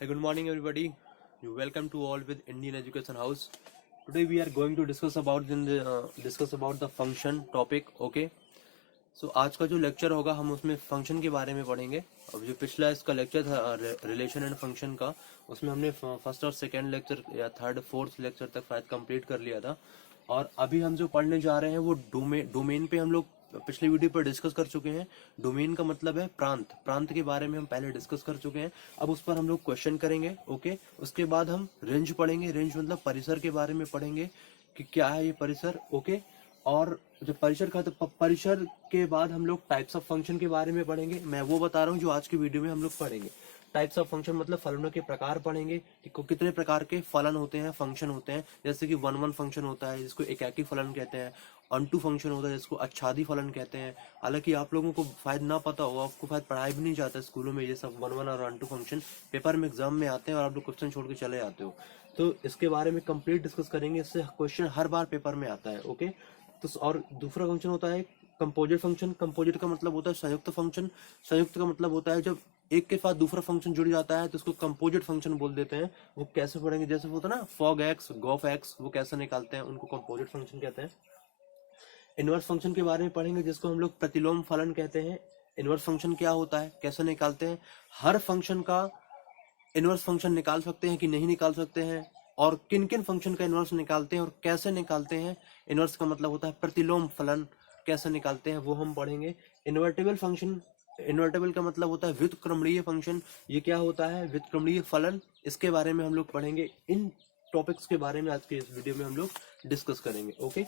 Hey, good morning, everybody. You welcome to all with Indian Education House. Today we are going to discuss about the function topic. Okay. So आज का जो lecture होगा हम उसमें function के बारे में पढ़ेंगे. अब जो पिछला इसका लेक्चर था रिलेशन एंड फंक्शन का, उसमें हमने फर्स्ट और सेकंड लेक्चर या थर्ड फोर्थ लेक्चर तक शायद कंप्लीट कर लिया था. और अभी हम जो पढ़ने जा रहे हैं वो डोमेन पे हम लोग पिछले वीडियो पर डिस्कस कर चुके हैं. डोमेन का मतलब है प्रांत. प्रांत के बारे में हम पहले डिस्कस कर चुके हैं. अब उस पर हम लोग क्वेश्चन करेंगे. ओके. उसके बाद हम रेंज पढ़ेंगे. रेंज मतलब परिसर के बारे में पढ़ेंगे कि क्या है ये परिसर. ओके. और जब परिसर का तो परिसर के बाद हम लोग टाइप्स ऑफ फंक्शन के बारे में पढ़ेंगे. मैं वो बता रहा हूँ जो आज की वीडियो में हम लोग पढ़ेंगे. टाइप्स ऑफ फंक्शन मतलब फलनों के प्रकार पढ़ेंगे कि कितने प्रकार के फलन होते हैं, फंक्शन होते हैं. जैसे कि वन वन फंक्शन होता है जिसको एकाकी फलन कहते हैं. अनटू फंक्शन होता है जिसको आच्छादी फलन कहते हैं. हालांकि आप लोगों को शायद ना पता हो, आपको शायद पढ़ाई भी नहीं जाता स्कूलों में ये सब वन वन और अनटू फंक्शन. पेपर में एग्जाम में आते हैं और आप लोग क्वेश्चन छोड़ के चले जाते हो. तो इसके बारे में कंप्लीट डिस्कस करेंगे. इससे क्वेश्चन हर बार पेपर में आता है. ओके. तो और दूसरा फंक्शन होता है कंपोजिट फंक्शन. कंपोजिट का मतलब होता है संयुक्त फंक्शन. संयुक्त का मतलब होता है जब एक के साथ दूसरा फंक्शन जुड़ जाता है तो उसको कंपोजिट फंक्शन बोल देते हैं. वो कैसे पढ़ेंगे, जैसे होता है ना फॉग एक्स गॉफ एक्स, वो कैसे निकालते हैं, उनको कंपोजिट फंक्शन कहते हैं. इनवर्स फंक्शन के बारे में पढ़ेंगे जिसको हम लोग प्रतिलोम फलन कहते हैं. इनवर्स फंक्शन क्या होता है, कैसे निकालते हैं, हर फंक्शन का इनवर्स फंक्शन निकाल सकते हैं कि नहीं निकाल सकते हैं, और किन किन फंक्शन का इनवर्स निकालते हैं और कैसे निकालते हैं. इनवर्स का मतलब होता है प्रतिलोम फलन, कैसे निकालते हैं वो हम पढ़ेंगे. Invertible function. इन्वर्टेबल का मतलब होता है व्युत्क्रमणीय फंक्शन. ये क्या होता है, व्युत्क्रमणीय फलन. इसके बारे में हम लोग पढ़ेंगे. इन टॉपिक्स के बारे में आज के इस वीडियो में हम लोग डिस्कस करेंगे. ओके.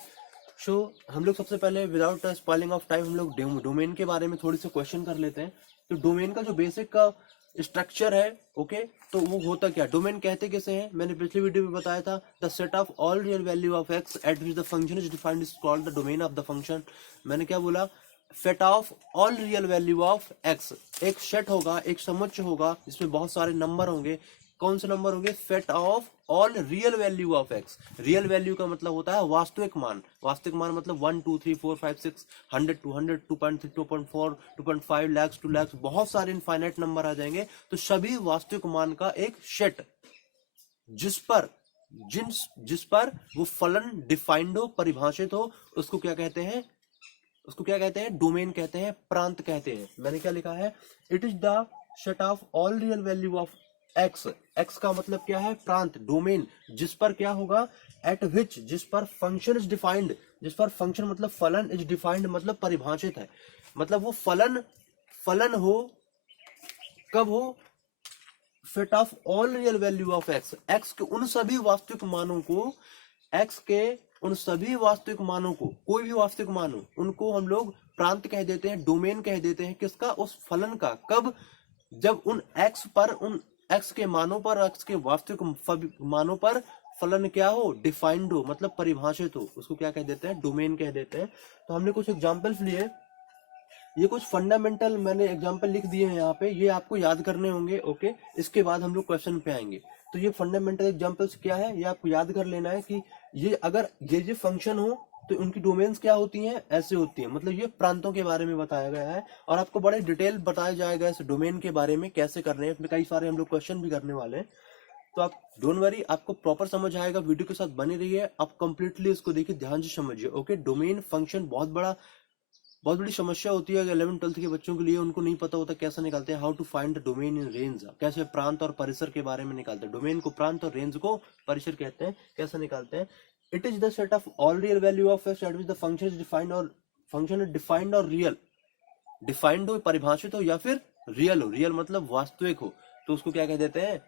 सो हम लोग सबसे पहले विदाउट स्पॉइलिंग ऑफ टाइम हम लोग डोमेन के बारे में थोड़ी सी क्वेश्चन कर लेते हैं. तो डोमेन का जो बेसिक का स्ट्रक्चर है, ओके, तो वो होता क्या, डोमेन कहते कैसे हैं, मैंने पिछली वीडियो में बताया था. The set of all real value of x eight which the function is defined is called the domain of the function. मैंने क्या बोला, set of all real value of x. एक सेट होगा, एक समुच्चय होगा जिसमें बहुत सारे नंबर होंगे. कौन से नंबर होंगे, set of all real value of x. Real value का मतलब होता है वास्तविक मान. वास्तविक मान मतलब 1 2 3 4 5 6 100 200 2.3 2.4 2.5 लाख 2 लाख, बहुत सारे इनफाइनाइट नंबर आ जाएंगे. तो सभी वास्तविक मान का एक सेट जिस पर वो फलन डिफाइंड हो, परिभाषित हो, उसको क्या कहते हैं, डोमेन कहते हैं, प्रांत कहते हैं. मैंने क्या लिखा है, it is the set of all real value of x. X का मतलब क्या है, प्रांत, डोमेन, जिस पर क्या होगा, एट विच, जिस पर फंक्शन इज डिफाइंड. जिस पर फंक्शन मतलब फलन इज डिफाइंड मतलब परिभाषित है. मतलब वो फलन हो, कब हो, set of all real value of x. X के उन सभी वास्तविक मानों को, एक्स के उन सभी वास्तविक मानों को, कोई भी वास्तविक मान हो, उनको हम लोग प्रांत कह देते हैं, डोमेन कह देते हैं. किसका, उस फलन का. कब, जब उन एक्स पर, उन एक्स के मानों पर, एक्स के वास्तविक मानों पर फलन क्या हो, डिफाइंड हो, मतलब परिभाषित हो, उसको क्या कह देते हैं, डोमेन कह देते हैं. तो हमने कुछ एग्जांपल्स लिए. ये कुछ फंडामेंटल मैंने एग्जांपल लिख दिए हैं यहाँ पे, ये आपको याद करने होंगे. ओके. इसके बाद हम लोग क्वेश्चन पे आएंगे. तो ये फंडामेंटल एग्जांपल्स क्या है, ये आपको याद कर लेना है कि ये अगर ये फंक्शन हो तो उनकी डोमेन्स क्या होती हैं, ऐसे होती हैं. मतलब ये प्रांतों के बारे में बताया गया है और आपको बड़े डिटेल बताया जाएगा इस डोमेन के बारे में कैसे करने हैं. इसमें कई सारे हम लोग क्वेश्चन भी करने वाले हैं. तो आप डोंट वरी, आपको प्रॉपर समझ आएगा. वीडियो के साथ बने रहिए, आप कंप्लीटली इसको देखिए, ध्यान से समझिए. ओके. डोमेन फंक्शन बहुत बड़ी समस्या होती है 11 12th के बच्चों के लिए. उनको नहीं पता होता कैसे निकालते हैं, how to find the domain in range, कैसे प्रांत और परिसर के बारे में निकालते हैं. डोमेन को प्रांत और रेंज को परिसर कहते हैं, कैसे निकालते हैं. It is the set of all real value of x eight which the function is defined, और फंक्शन इज डिफाइंड और रियल, डिफाइंड हो, परिभाषित हो, या फिर रियल हो. रियल मतलब वास्तविक हो, तो उसको क्या कह देते हैं,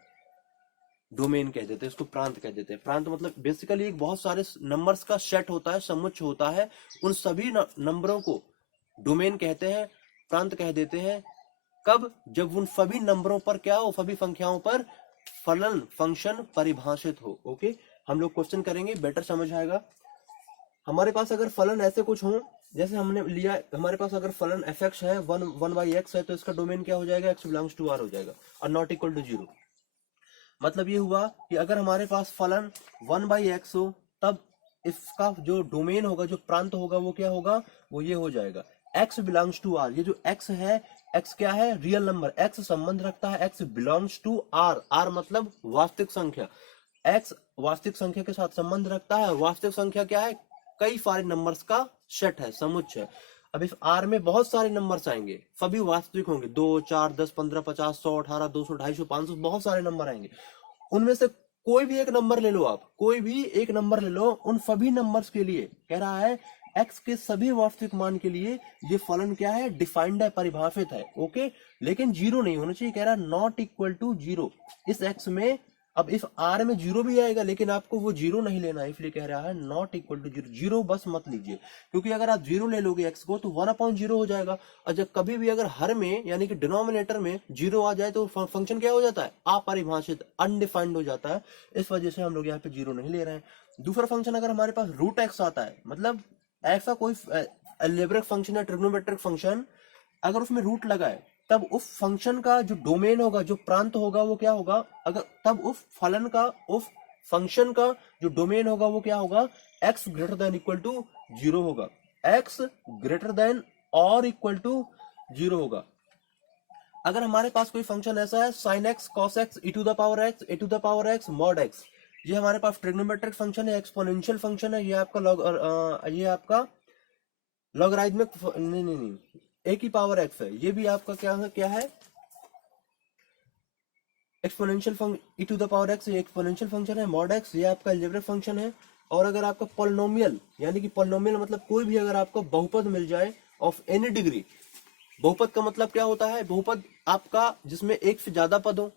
डोमेन कह देते हैं, उसको प्रांत कह देते हैं. प्रांत मतलब बेसिकली एक बहुत सारे नंबर्स का सेट होता है, समुच्चय होता है. उन सभी नंबरों को डोमेन कहते हैं, प्रांत कह देते हैं. कब, जब उन सभी नंबरों पर क्या हो, सभी संख्याओं पर फलन, फंक्शन परिभाषित हो. ओके. हम लोग क्वेश्चन करेंगे, बेटर समझ आएगा. हमारे पास अगर फलन ऐसे कुछ हो, जैसे हमने लिया, हमारे पास अगर फलन एफ एक्स है, वन बाई एक्स है, तो इसका डोमेन क्या हो जाएगा, एक्स बिलोंग्स टू आर हो जाएगा, और नॉट इक्वल टू 0. मतलब ये हुआ कि अगर हमारे पास फलन 1/x हो, तब इसका जो डोमेन होगा, जो प्रांत होगा, वो क्या होगा, वो ये हो जाएगा, x बिलोंग्स टू r. ये जो x है, एक्स क्या है, रियल नंबर। एक्स संबंध रखता है, x belongs to R, R मतलब वास्तविक संख्या। एक्स वास्तविक संख्या के साथ संबंध रखता है। वास्तविक संख्या क्या है, कई सारे नंबर्स का सेट है, समुच्चय। अब इस आर में बहुत सारे नंबर्स आएंगे, सभी वास्तविक होंगे, 2, 4, 10, 15, 50, 100, 18, 200, 250, 500, बहुत सारे नंबर आएंगे। उनमें से कोई भी एक नंबर ले लो, आप कोई भी एक नंबर ले लो, उन सभी नंबर्स के लिए कह रहा है एक्स के सभी वास्तविक मान के लिए ये फलन क्या है, डिफाइंड है, परिभाषित है। ओके, लेकिन जीरो नहीं होना चाहिए, कह रहा है नॉट इक्वल टू जीरो इस एक्स में। अब इस आर में जीरो भी आएगा, लेकिन आपको वो जीरो नहीं लेना है, इसलिए कह रहा है not equal to zero. Zero बस मत लीजिए, क्योंकि अगर आप जीरो ले लोगे एक्स को तो 1/0 हो जाएगा। और जब कभी भी अगर हर में यानी कि डिनोमिनेटर में जीरो आ जाए तो फंक्शन क्या हो जाता है, अपरिभाषित, अनडिफाइंड हो जाता है। इस वजह से हम लोग यहाँ पे जीरो नहीं ले रहे हैं। दूसरा फंक्शन, अगर हमारे पास रूट एक्स आता है, मतलब ऐसा कोई अलजेब्रिक फंक्शन है, ट्रिग्नोमेट्रिक फंक्शन, अगर उसमें रूट लगा है, तब उस फंक्शन का जो डोमेन होगा, जो प्रांत होगा, वो क्या होगा, अगर तब उस फलन का, उस फंक्शन का जो डोमेन होगा वो क्या होगा, x greater than equal to zero होगा। x ग्रेटर देन और इक्वल टू जीरो होगा। अगर हमारे पास कोई फंक्शन ऐसा है, sine x, cos x, e to the power x, a to the power x, mod x, ये हमारे पास ट्रिग्नोमेट्रिक फंक्शन है, एक्सपोनेंशियल फंक्शन है, ये आपका ये आपका लॉगरिथमिक, नहीं नहीं नहीं, ए की पावर एक्स है, ये भी आपका क्या है exponential function, e to the power x, ये एक्सपोनेंशियल फंक्शन है। मॉड एक्स ये आपका अलजेब्रिक फंक्शन है। और अगर आपका पॉलिनोमियल, यानी कि पॉलिनोमियल मतलब कोई भी अगर आपको बहुपद मिल जाए ऑफ एनी डिग्री, बहुपद का मतलब क्या होता है, बहुपद आपका जिसमें एक से ज्यादा पद हो,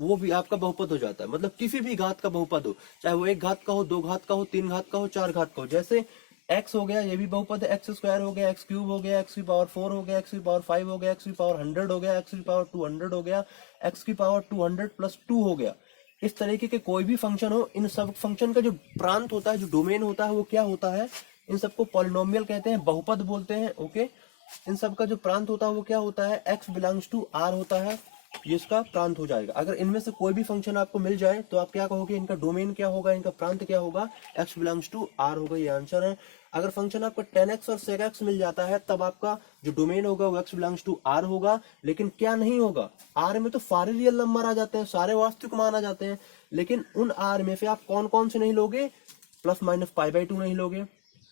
वो भी आपका बहुपद हो जाता है। मतलब किसी भी घात का बहुपद हो, चाहे वो एक घात का हो, दो घात का हो, तीन घात का हो, चार घात का हो। जैसे एक्स हो गया, ये भी बहुपद है, एक्स स्क्वायर हो गया, एक्स क्यूब हो गया, एक्स की पावर 4 हो गया, एक्स की पावर 5 हो गया, एक्स की पावर 100 हो गया, एक्स की पावर 200 हो गया, एक्स की पावर 200 प्लस 2 हो गया। इस तरीके के कोई भी फंक्शन हो, इन सब फंक्शन का जो प्रांत होता है, जो डोमेन होता है, वो क्या होता है, इन सबको पॉलिनोमियल कहते हैं, बहुपद बोलते हैं। ओके, इन सब का जो प्रांत होता है वो क्या होता है, एक्स बिलोंग्स टू आर होता है, ये इसका प्रांत हो जाएगा। अगर इनमें से कोई भी फंक्शन आपको मिल जाए तो आप क्या कहोगे, इनका डोमेन क्या होगा, इनका प्रांत क्या होगा, एक्स बिलोंग्स टू आर होगा, ये आंसर है। अगर फंक्शन आपको 10x और sec x मिल जाता है, तब आपका जो डोमेन होगा वो x बिलोंग्स टू आर होगा। लेकिन क्या नहीं होगा, आर में तो सारे रियल नंबर आ जाते हैं, सारे वास्तविक मान आ जाते हैं, लेकिन उन आर में से आप कौन कौन से नहीं लोगे, प्लस माइनस π/2 नहीं लोगे,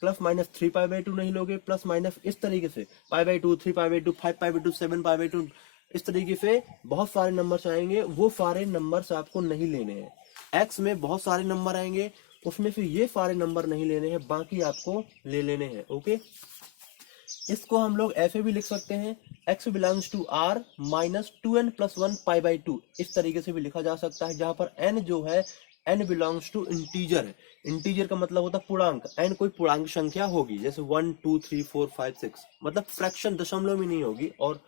प्लस माइनस 3π/2 नहीं लोगे, प्लस माइनस इस तरीके से π/2, 3π/2, 5π/2, 7π/2, इस तरीके से बहुत सारे नंबर्स आएंगे। वो सारे नंबर्स आपको नहीं लेने हैं। एक्स में बहुत सारे नंबर आएंगे, उसमें से ये सारे नंबर नहीं लेने हैं, बाकी आपको ले लेने हैं। ओके, इसको हम लोग ऐसे भी लिख सकते हैं, x belongs to r minus 2n plus 1 π/2, इस तरीके से भी लिखा जा सकता है, जहां पर n जो है n बिलोंग्स टू इंटीजर है। इंटीजर का मतलब होता है पूर्णांक, n कोई पूर्णांक संख्या होगी, जैसे 1 2 3 4 5 6, मतलब फ्रैक्शन दशमलव में नहीं होगी, और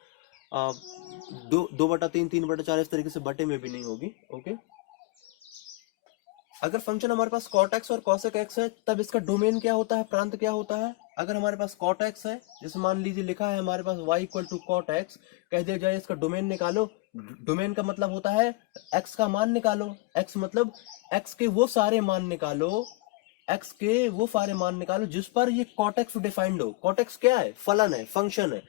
2/3 3/4 इस तरीके से बटे में भी नहीं होगी। ओके, अगर फंक्शन हमारे पास cot x और cosec x है, तब इसका डोमेन क्या होता है, प्रांत क्या होता है। अगर हमारे पास cot x है, जैसे मान लीजिए लिखा है हमारे पास y equal to cot x, कह दिया जाए इसका डोमेन निकालो। डोमेन का मतलब होता है x का मान निकालो, x मतलब x के वो सारे मान निकालो, x के वो सारे मान निकालो जिस पर ये cot x डिफाइंड हो। cot x क्या है, फलन है, फंक्शन है,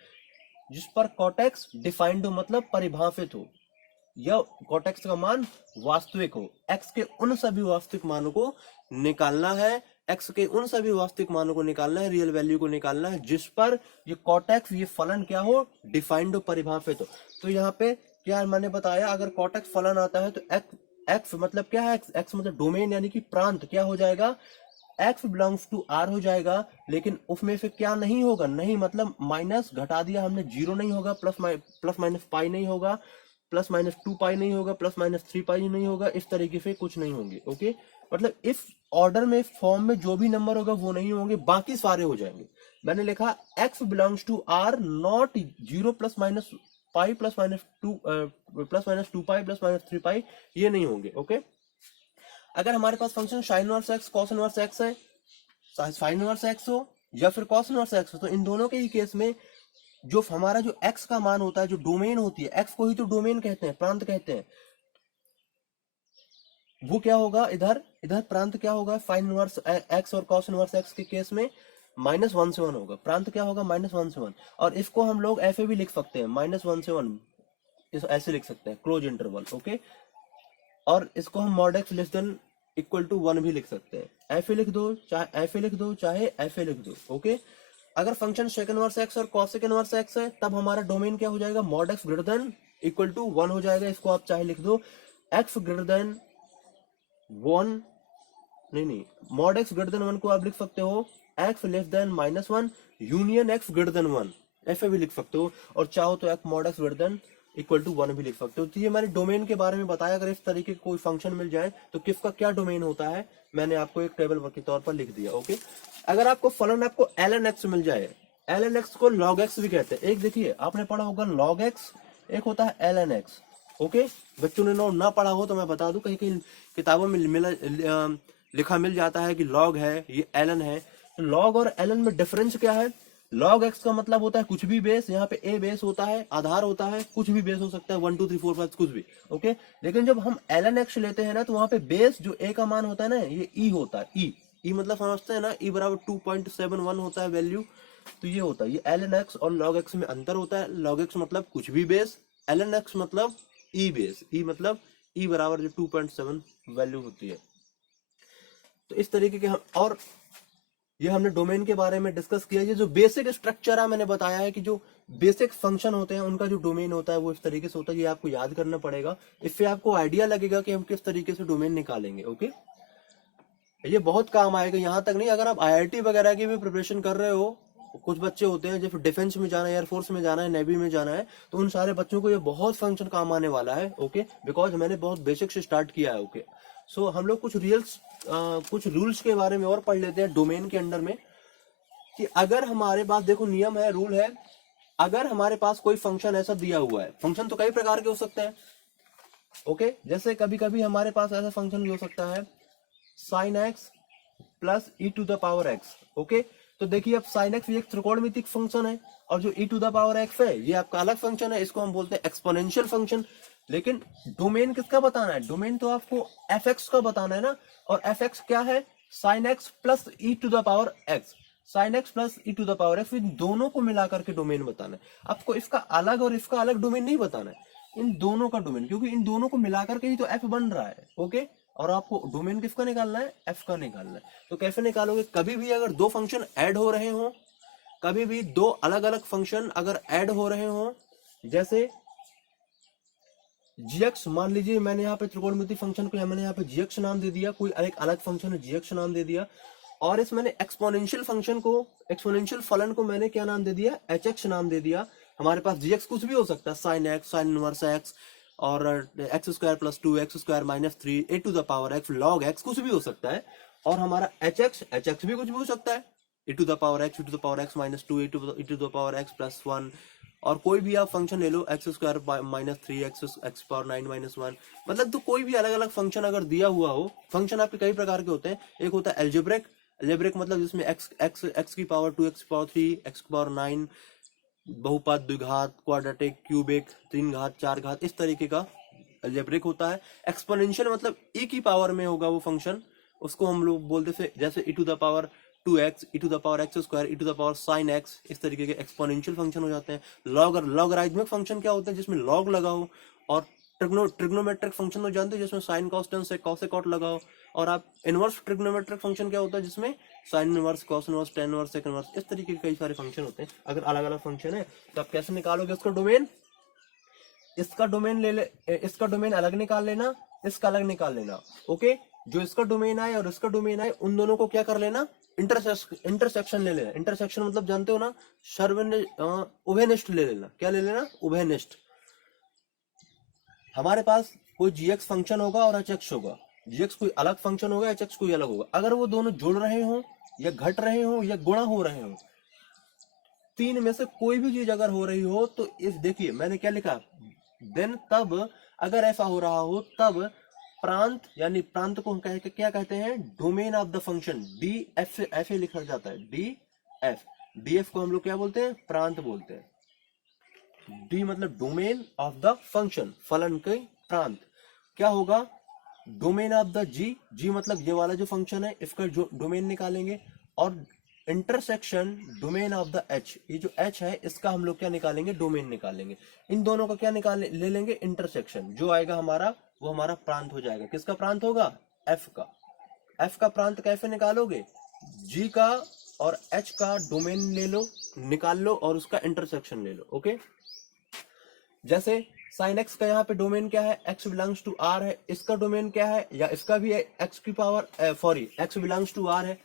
जिस पर cot x डिफाइंड हो मतलब परिभाषित हो, या cot x का मान वास्तविक हो। x के उन सभी वास्तविक मानों को निकालना है, x के उन सभी वास्तविक मानों को निकालना है, रियल वैल्यू को निकालना है, जिस पर ये cot x, ये फलन क्या हो, डिफाइंड हो, परिभाषित हो। तो यहाँ पे क्या मैंने बताया, अगर cot x फलन आता है तो x मतलब क्या है, x मतलब डोमेन यानी कि प्रांत क्या हो जाएगा, x बिलोंग्स टू r हो जाएगा। लेकिन उसमें से क्या नहीं होगा, नहीं मतलब माइनस घटा दिया हमने, जीरो नहीं होगा, प्लस माइनस पाई नहीं होगा, प्लस माइनस 2π नहीं होगा, प्लस माइनस 3π नहीं होगा, इस तरीके से कुछ नहीं होंगे। ओके, मतलब इस ऑर्डर में, फॉर्म में जो भी नंबर होगा वो नहीं होंगे, बाकी सारे हो जाएंगे। मैंने लिखा x belongs to r not 0 plus minus pi plus minus 2π plus minus 3π, ये नहीं होंगे। ओके, अगर हमारे पास function sine inverse x, cos inverse x है, साइन इनवर्स एक्स हो या फिर कॉस इनवर्स एक्स हो, तो इन दोनों के ही केस में जो हमारा जो x का मान होता है, जो डोमेन होती है, x को ही तो डोमेन कहते हैं, प्रांत कहते हैं, वो क्या होगा, इधर प्रांत क्या होगा, साइन इनवर्स x और कॉस इनवर्स x के केस में -1 से 1 होगा, प्रांत क्या होगा -1 से 1। और इसको हम लोग ऐसे भी लिख सकते हैं, -1 से 1 ऐसे लिख सकते हैं, क्लोज इंटरवल, ओके। और इसको हम mod x less than equal to 1 भी लिख सकते हैं, ऐसे लिख दो चाहे ऐसे लिख दो चाहे ऐसे लिख दो, ओके। अगर फंक्शन सेक इनवर्स एक्स और कॉस सेक इनवर्स एक्स है तब हमारा डोमेन क्या हो जाएगा, mod x greater than equal to 1 हो जाएगा। इसको आप चाहे लिख दो एक्स ग्रेटर देन 1, नहीं, मॉड एक्स ग्रेटर देन 1 को आप लिख सकते हो x less than -1 union x greater than 1, ऐसे भी लिख सकते हो। और चाहो तो x mod x greater than equal to 1 भी लिख सकते हो। तो ये मैंने डोमेन के बारे में बताया, अगर इस तरीके का कोई फंक्शन मिल जाए तो किसका क्या डोमेन होता है मैंने आपको एक टेबल के तौर पर लिख दिया, ओके। अगर आपको फलन आपको ln x मिल जाए, ln x को log x भी कहते हैं। एक देखिए आपने पढ़ा होगा log x, एक होता है ln x, ओके। बच्चों ने ना पढ़ा हो तो मैं बता दूं, कहीं कहीं किताबों में लिखा मिल जाता है कि log है, ये ln है। तो log और ln में डिफरेंस क्या है, log x का मतलब होता है कुछ भी बेस, यहाँ पे a बेस होता है, आधार होता है, कुछ भी बेस हो सकता है 1 2 3 4 5 कुछ भी, ओके। लेकिन जब हम ln x लेते हैं ना तो वहां पे बेस जो a का मान होता है ना ये e होता है, e मतलब समझते हैं ना, e बराबर 2.71 होता है वैल्यू। तो ये होता है, ये ln x और log x में अंतर होता है। log x मतलब कुछ भी बेस, ln x मतलब e बेस, e मतलब e बराबर जो 2.7 वैल्यू होती है। तो इस तरीके के हम, और ये हमने डोमेन के बारे में डिस्कस किया। ये जो बेसिक स्ट्रक्चर है मैंने बताया है कि जो बेसिक फंक्शन होते हैं उनका जो डोमेन होता है वो इस तरीके से होता है, ये आपको याद करना पड़ेगा। इससे आपको आइडिया लगेगा कि हम किस तरीके से डोमेन निकालेंगे, ओके। ये बहुत काम आएगा, यहाँ तक नहीं, अगर आप IIT वगैरह की भी प्रिपरेशन कर रहे हो, कुछ बच्चे होते हैं जैसे डिफेंस में जाना है, एयरफोर्स में जाना है, नेवी में जाना है, तो उन सारे बच्चों को ये बहुत फंक्शन काम आने वाला है, ओके। बिकॉज मैंने बहुत बेसिक से स्टार्ट किया है, ओके। सो हम लोग कुछ रूल्स के बारे में और पढ़ लेते हैं डोमेन के अंडर में, कि अगर हमारे पास देखो नियम है, रूल है, अगर हमारे पास कोई फंक्शन ऐसा दिया हुआ है, फंक्शन तो कई प्रकार के हो सकते हैं, ओके। जैसे कभी कभी हमारे पास ऐसा फंक्शन भी हो सकता है sin x plus e to the power x, okay. तो देखिए अब sin x ये एक त्रिकोणमितिक फंक्शन है, और जो e to the power x है ये आपका अलग फंक्शन है, इसको हम बोलते हैं एक्सपोनेंशियल फंक्शन। लेकिन डोमेन किसका बताना है, डोमेन तो आपको fx का बताना है ना, और fx क्या है, sin x plus e to the power x, sin x plus e to the power x, इन दोनों को मिलाकर के डोमेन बताना है आपको। इसका अलग और इसका अलग डोमेन नहीं बताना है, इन दोनों का डोमेन, क्योंकि इन दोनों को मिलाकर के ही तो f बन रहा है, ओके। और आपको डोमेन किसका निकालना है, f का निकालना है। तो कैसे निकालोगे, कभी भी अगर दो फंक्शन ऐड हो रहे हो, कभी भी दो अलग अलग फंक्शन अगर ऐड हो रहे हो, जैसे gx, मान लीजिए मैंने यहाँ पे त्रिकोणमिति फंक्शन को मैंने यहाँ पे gx नाम दे दिया, कोई एक अलग फंक्शन है gx नाम दे दिया, और इस मैंने एक्सपोनेंशियल फंक्शन को, एक्सपोनेंशियल फलन को मैंने क्या नाम दे दिया, hx नाम दे दिया। हमारे पास gx कुछ भी हो सकता है, sin x, sin inverse x, और x square plus 2 x square minus 3 e to the power x log x, कुछ भी हो सकता है। और हमारा एच एक्स भी कुछ भी हो सकता है, a to the power x, a to the power x minus 2 a to the power x plus 1। और कोई भी आप फंक्शन ले लो, x square minus 3 x power 9 minus 1, मतलब तो कोई भी अलग अलग फंक्शन अगर दिया हुआ हो। फंक्शन आपके कई प्रकार के होते हैं, एक होता है एल्जेब्रिक, एल्जेब्रिक मतलब जिसमें एक्स की पावर 2, एक्स की पावर 3, एक्स की पावर 9, बहुपद, द्विघात, क्वाड्रेटिक, क्यूबिक, 3 घात, 4 घात, इस तरीके का अलजेब्रिक होता है। एक्सपोनेंशियल मतलब e की पावर में होगा वो फंक्शन, उसको हम लोग बोलते थे जैसे e to the power 2x, e to the power x square, e to the power sin x, इस तरीके के एक्सपोनेंशियल फंक्शन हो जाते हैं। लॉगरिथमिक फंक्शन क्या होते हैं, जिसमें लॉग लगाओ। और ट्रिग्नोमेट्रिक फंक्शन तो जानते हो, जिसमें साइन कॉस टेन से कॉस कॉट लगाओ। और आप इनवर्स ट्रिग्नोमेट्रिक फंक्शन क्या होता है, जिसमें sine inverse, cos inverse, tan inverse, sec inverse, इस तरीके के कई सारे फंक्शन होते हैं। अगर अलग अलग फंक्शन है तो आप कैसे निकालोगे उसका डोमेन, इसका डोमेन इसका डोमेन अलग निकाल लेना, इसका अलग निकाल लेना, ओके। जो इसका डोमेन आए और इसका डोमेन आए, उन दोनों को क्या कर लेना, इंटरसेक्शन ले लेना। इंटरसेक्शन मतलब जानते हो ना, उभयनिष्ठ ले लेना। क्या ले लेना, उभयनिष्ठ। हमारे पास कोई gx फंक्शन होगा और hx होगा, gx कोई अलग फंक्शन होगा, hx कोई अलग होगा। अगर वो दोनों जुड़ रहे हो या घट रहे हो या गुणा हो रहे हो, तीन में से कोई भी चीज अगर हो रही हो, तो इस देखिए मैंने क्या लिखा, देन तब अगर ऐसा हो रहा हो तब प्रांत, यानी प्रांत को क्या कहते हैं, domain of the function, D F से ऐसे लिखा जाता है, डी एफ को हम लोग क्या बोलते हैं, प्रांत बोलते हैं। डी मतलब डोमेन ऑफ द फंक्शन, फलन के प्रांत। क्या होगा, डोमेन ऑफ द जी मतलब ये वाला जो फंक्शन है, इसका जो डोमेन निकालेंगे। और intersection domain of the H, ये जो एच है इसका हम लोग क्या निकालेंगे, डोमेन निकालेंगे। इन दोनों का क्या निकाल ले लेंगे, इंटरसेक्शन। जो आएगा हमारा वो हमारा प्रांत हो जाएगा। किसका प्रांत होगा, एफ का। एफ का प्रांत कैसे निकालोगे, जी का और एच का डोमेन ले लो, निकाल लो और उसका इंटरसेक्शन ले लो। ओके, जैसे साइन एक्स का यहाँ पे डोमेन क्या है, एक्स बिलोंग्स टू आर है, इसका डोमेन क्या है, या इसका भी एक्स की power sorry x belongs to R है।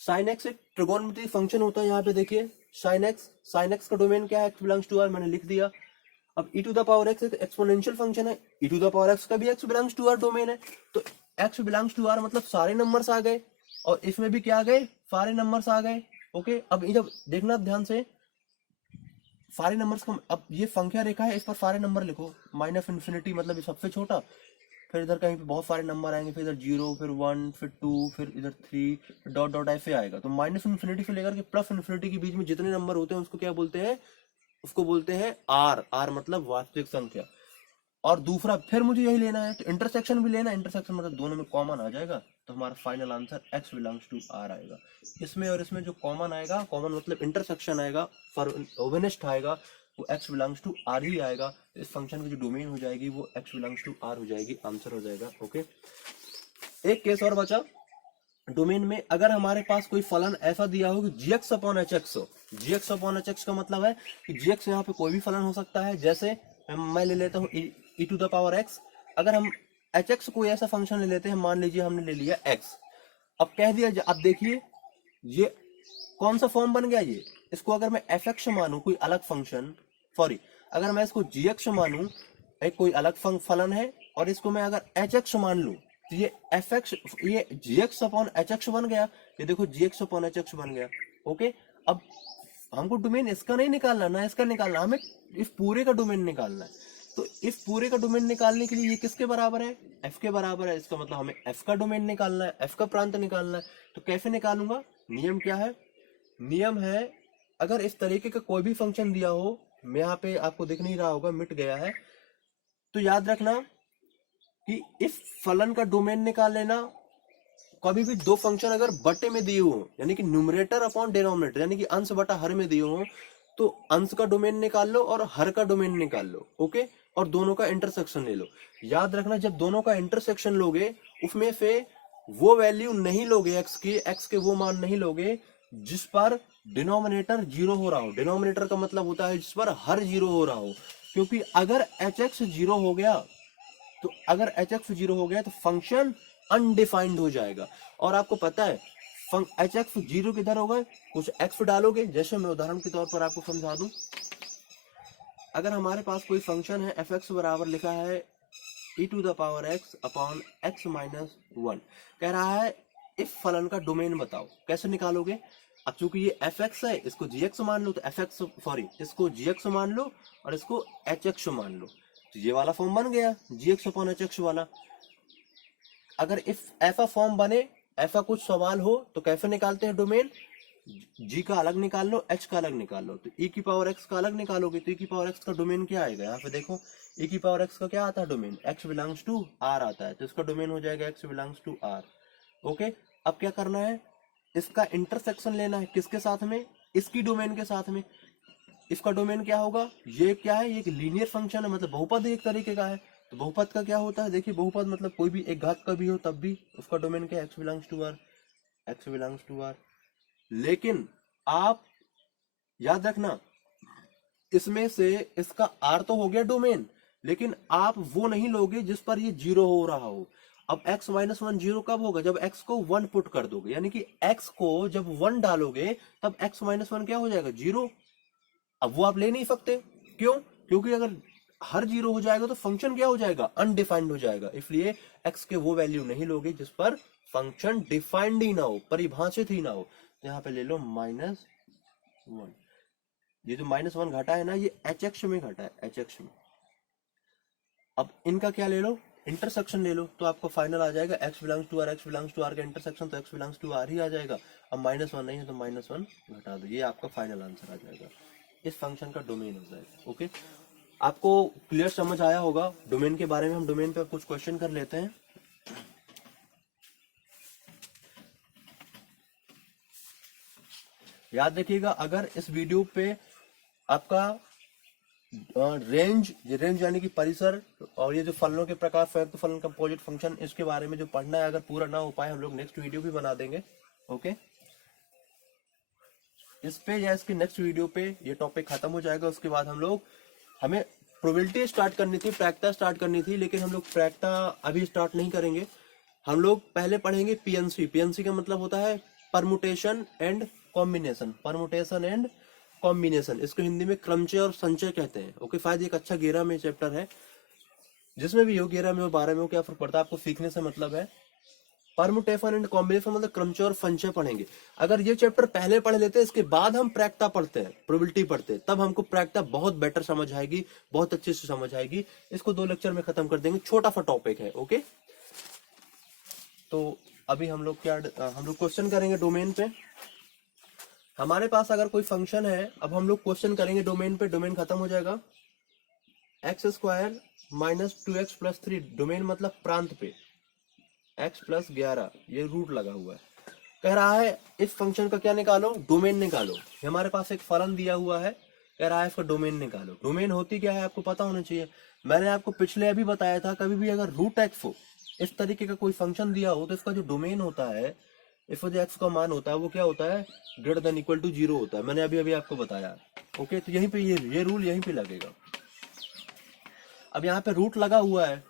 साइन एक्स एक ट्रिगोनोमेट्री फंक्शन होता है, यहाँ पे देखिए साइन एक्स का डोमेन क्या है, एक्स बिलोंग्स टू आर, मैंने लिख दिया। अब e to the power x एक एक्सपोनेंशियल फंक्शन है, e to the power x का भी x belongs to R domain है, तो एक्स बिलोंग्स टू आर मतलब सारे नंबर्स आ गए, और इसमें भी क्या आ गए, सारे नंबर्स आ गए। ओके, अब जब देखना ध्यान से, सारे नंबर्स को, अब ये संख्या रेखा है, इस पर सारे नंबर लिखो, माइनस इन्फिनिटी मतलब ये सबसे छोटा, फिर इधर कहीं पे बहुत सारे नंबर आएंगे, फिर इधर 0, फिर 1, फिर 2, फिर इधर 3, डॉट डॉट ऐसे आएगा। तो माइनस इन्फिनिटी से लेकर के प्लस इन्फिनिटी के बीच में जितने नंबर होते हैं उसको क्या बोलते हैं, उसको बोलते हैं आर। आर मतलब वास्तविक संख्या। और दूसरा फिर मुझे यही लेना है, तो इंटरसेक्शन भी लेना है, इंटरसेक्शन मतलब दोनों में कॉमन आ जाएगा, तो हमारा final answer x belongs to R आएगा। इसमें और इसमें जो कॉमन आएगा, कॉमन मतलब इंटरसेक्शन आएगा, ओवेनेस्ट आएगा, वो एक्स बिलोंग्स टू आर ही आएगा। इस फंक्शन की जो डोमेन हो जाएगी वो एक्स बिलोंग्स टू आर हो जाएगी, आंसर हो जाएगा। ओके, एक केस और बचा डोमेन में, अगर हमारे पास कोई फलन ऐसा दिया हो कि gx अपॉन hx हो। gx अपॉन hx का मतलब है कि gx यहाँ पे कोई भी फलन हो सकता है, जैसे मैं ले लेता हूँ e to the power x। अगर हम hx कोई ऐसा फंक्शन ले लेते हैं, मान लीजिए हमने ले लिया x, अब कह दिया, अब देखिए ये कौन सा फॉर्म बन गया, ये इसको अगर मैं fx मानूं कोई अलग फंक्शन, सॉरी अगर मैं इसको gx मानूं एक कोई अलग फलन है, और इसको मैं अगर hx मान लूं, तो ये fx, ये gx अपॉन hx बन गया। ये देखो gx अपॉन hx बन गया। ओके, अब हमको डोमेन इसका नहीं निकालना ना इसका निकालना, हमें इस पूरे का डोमेन निकालना है। तो इस पूरे का डोमेन निकालने के लिए ये किसके बराबर है, f के बराबर है। इसका मतलब हमें f का डोमेन निकालना है, f का प्रांत निकालना है। तो कैसे निकालूंगा, नियम क्या है, नियम है, अगर इस तरीके का कोई भी फंक्शन दिया हो, मैं यहाँ पे आपको दिख नहीं रहा होगा, मिट गया है, तो याद रखना कि इस फलन का डोमेन निकाल लेना। कभी भी दो फंक्शन अगर बटे में दिए हो, यानी कि न्यूमरेटर अपॉन डिनोमिनेटर, यानी कि अंश बटा हर में दिए हो, तो अंश का डोमेन निकाल लो और हर का डोमेन निकाल लो। ओके, और दोनों का इंटरसेक्शन ले लो। याद रखना जब दोनों का इंटरसेक्शन लोगे, उसमें से वो वैल्यू नहीं लोगे एक्स के वो मान नहीं लोगे जिस पर डिनोमिनेटर जीरो हो रहा हो। डिनोमिनेटर का मतलब होता है जिस पर हर जीरो हो रहा हो, क्योंकि अगर एच एक्स जीरो हो गया, तो अगर एच एक्स जीरो हो गया तो फंक्शन अनडिफाइंड हो जाएगा। और आपको पता है एच एक्स जीरो किधर होगा, कुछ एक्स डालोगे, जैसे मैं उदाहरण के तौर पर आपको समझा दूं, अगर हमारे पास कोई फंक्शन है एफ एक्स बराबर लिखा है e to the power x upon x minus 1, कह रहा है इस फलन का डोमेन बताओ, कैसे निकालोगे। अब चूंकि ये एफ एक्स है, इसको जी एक्स मान लो, तो एफ एक्स सॉरी इसको जी एक्स मान लो और इसको एच एक्स मान लो, तो ये वाला फॉर्म बन गया जी एक्स अपॉन एच एक्स वाला। अगर इफ ऐसा फॉर्म बने, ऐसा कुछ सवाल हो, तो कैसे निकालते हैं डोमेन, जी का अलग निकाल लो, एच का अलग निकाल लो, तो e की पावर x का अलग निकालोगे, तो e की पावर x का डोमेन क्या आएगा, यहाँ पे देखो e की पावर x का क्या आता है domain, x belongs to r आता है, तो इसका डोमेन हो जाएगा x belongs to r। Okay, अब क्या करना है, इसका इंटरसेक्शन लेना है, किसके साथ में, इसकी डोमेन के साथ में। इसका डोमेन क्या होगा, ये क्या है, ये एक लीनियर फंक्शन है, मतलब बहुपद एक तरीके का है। तो बहुपद का क्या होता है, देखिए बहुपद मतलब कोई भी एक घात का भी हो तब भी उसका डोमेन क्या है, x belongs to r, x belongs to r। लेकिन आप याद रखना, इसमें से इसका r तो हो गया डोमेन, लेकिन आप वो नहीं लोगे जिस पर ये जीरो हो रहा हो। अब x माइनस 1 जीरो कब होगा, जब x को 1 पुट कर दोगे, यानी कि x को जब 1 डालोगे तब x माइनस 1 क्या हो जाएगा, जीरो। अब वो आप ले नहीं सकते, क्यों, क्योंकि अगर हर जीरो हो जाएगा तो फंक्शन क्या हो जाएगा, अनडिफाइंड हो जाएगा। इसलिए x के वो वैल्यू नहीं लोगे जिस पर फंक्शन डिफाइंड ही ना हो, परिभाषित ही ना हो। तो यहाँ पे ले लो -1, ये जो -1 घटा है ना, ये एच एक्स में घटा है, एच एक्स में। अब इनका क्या ले लो, इंटरसेक्शन ले लो, तो आपको फाइनल आ जाएगा x belongs to r, x belongs to r का इंटरसेक्शन, तो x बिलोंग्स टू r ही आ जाएगा। अब -1 नहीं है तो -1 घटा दो, ये आपका फाइनल आंसर आ जाएगा, इस फंक्शन का डोमेन हो जाएगा। ओके, आपको क्लियर समझ आया होगा डोमेन के बारे में। हम डोमेन पे कुछ क्वेश्चन कर लेते हैं। याद रखिएगा, अगर इस वीडियो पे आपका रेंज यानी कि परिसर और ये जो फलनों के प्रकार, संयुक्त फलन, कंपोजिट फंक्शन, इसके बारे में जो पढ़ना है, अगर पूरा ना हो पाए हम लोग नेक्स्ट वीडियो भी बना देंगे। ओके, इस पे या इसके नेक्स्ट वीडियो पे ये टॉपिक खत्म हो जाएगा। उसके बाद हमें प्रोबेबिलिटी स्टार्ट करनी थी, प्रायिकता स्टार्ट करनी थी, लेकिन हम लोग प्रायिकता अभी स्टार्ट नहीं करेंगे। हम लोग पहले पढ़ेंगे पीएनसी। पीएनसी का मतलब होता है permutation and combination. Permutation and combination, इसको हिंदी में क्रमचय और संचय कहते हैं। ओके, शायद एक अच्छा 11 में चैप्टर है, जिसमें भी हो, 11 में हो 12 में हो, क्या फर्क पड़ता है, आपको सीखने से मतलब है। परमुटेशन एंड कॉम्बिनेशन मतलब क्रमचय और संचय पढ़ेंगे। अगर ये चैप्टर पहले पढ़ लेते हैं, इसके बाद हम प्रायिकता पढ़ते हैं, प्रोबेबिलिटी पढ़ते हैं, तब हमको प्रायिकता बहुत बेटर समझ आएगी, बहुत अच्छे से समझ आएगी। इसको 2 लेक्चर में खत्म कर देंगे, छोटा सा टॉपिक है। ओके, तो अभी हम लोग क्वेश्चन करेंगे डोमेन पे। हमारे पास अगर कोई फंक्शन है, अब हम लोग क्वेश्चन करेंगे डोमेन पे, डोमेन खत्म हो जाएगा। X square minus 2x plus 3, domain मतलब प्रांत पे, x प्लस 11, ये रूट लगा हुआ है। कह रहा है इस फंक्शन का क्या निकालो, डोमेन निकालो। हमारे पास एक फलन दिया हुआ है, कह रहा है इसका डोमेन निकालो। डोमेन होती क्या है आपको पता होना चाहिए। मैंने आपको पिछले अभी बताया था, कभी भी अगर रूट एक्स हो, इस तरीके का कोई फंक्शन दिया हो, तो इसका जो डोमेन होता है, इसका जो एक्स का मान होता है, वो क्या होता है, ग्रेटर देन इक्वल टू 0 होता है। मैंने अभी अभी आपको बताया। ओके, तो यहीं पे ये रूल यहीं पे लगेगा। अब यहाँ पे रूट लगा हुआ है,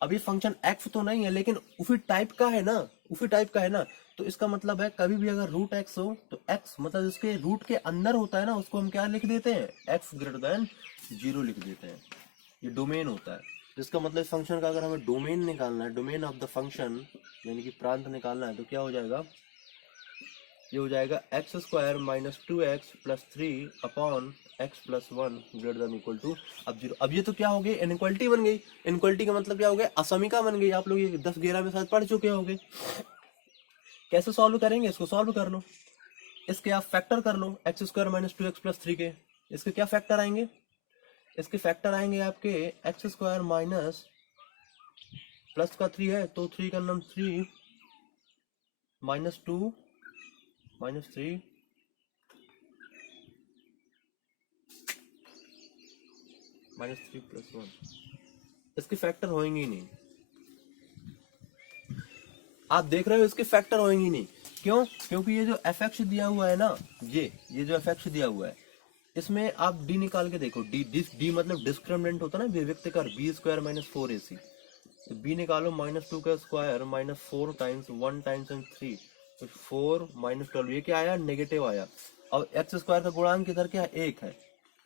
अब ये फंक्शन एक्स तो नहीं है, लेकिन उसी टाइप का है ना, उसी टाइप का है ना, तो इसका मतलब है कभी भी अगर रूट एक्स हो, तो एक्स मतलब इसके रूट के अंदर होता है ना, उसको हम क्या लिख देते हैं, एक्स ग्रेटर देन 0 लिख देते हैं। ये डोमेन होता है। जिसका मतलब फंक्शन का अगर हमें डोमेन निकालना है, डोमेन ऑफ द फंक्शन यानी कि प्रांत निकालना है, तो क्या हो जाएगा, ये हो जाएगा x square minus 2x plus 3 upon x plus 1 greater than equal to अब 0। अब ये तो क्या हो गई, इनइक्वालिटी बन गई। इनइक्वालिटी का मतलब क्या हो गया, असमीका बन गई। आप लोग ये 10-11 में शायद पढ़ चुके होंगे। कैसे सॉल्व करेंगे, इसको सॉल्व कर लो, इसके आप फैक्टर कर लो, x square minus 2x plus 3 के। इसके क्या फैक्टर आएंगे, इसके फैक्टर आएंगे आपके एक्स स्क्वायर माइनस प्लस का 3 है, तो 3 का नाम 3 माइनस 2 माइनस 3 माइनस 3 प्लस 1। इसके फैक्टर होंगे ही नहीं। आप देख रहे हो इसके फैक्टर होंगे ही नहीं। क्यों, क्योंकि ये जो एफ एक्स दिया हुआ है ना, ये जो एफ एक्स दिया हुआ है, इसमें आप डी निकाल के देखो। डी मतलब डिस्क्रिमिनेंट होता है ना, व्यक्त कर, बी स्क्वायर माइनस 4ac। तो बी निकालो, माइनस 2 का square minus 4 times 1 times and 3, तो 4 माइनस 12, ये क्या आया, नेगेटिव आया। और एक्स स्क्वायर का गुणांक इधर क्या, 1 है।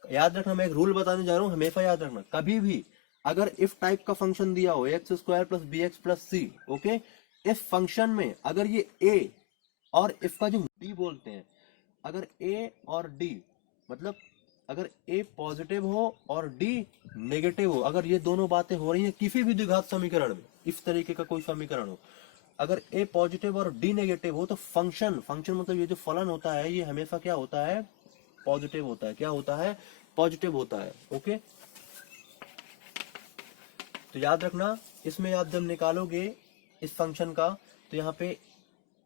याद रखना, मैं एक रूल बताने जा रहा हूँ, हमेशा याद रखना, कभी भी अगर इफ टाइप का फंक्शन दिया हो, x square plus b x plus c, okay, इस फंक्शन में अगर ये ए और इफ का जो डी बोलते हैं, अगर ए और डी मतलब अगर ए पॉजिटिव हो और डी नेगेटिव हो, अगर ये दोनों बातें हो रही हैं किसी भी द्विघात समीकरण में, इस तरीके का कोई समीकरण हो, अगर ए पॉजिटिव और डी नेगेटिव हो, तो फंक्शन मतलब ये जो फलन होता है, ये हमेशा क्या होता है, पॉजिटिव होता है। क्या होता है, पॉजिटिव होता है। ओके, तो याद रखना, इसमें आप जब निकालोगे इस फंक्शन का, तो यहाँ पे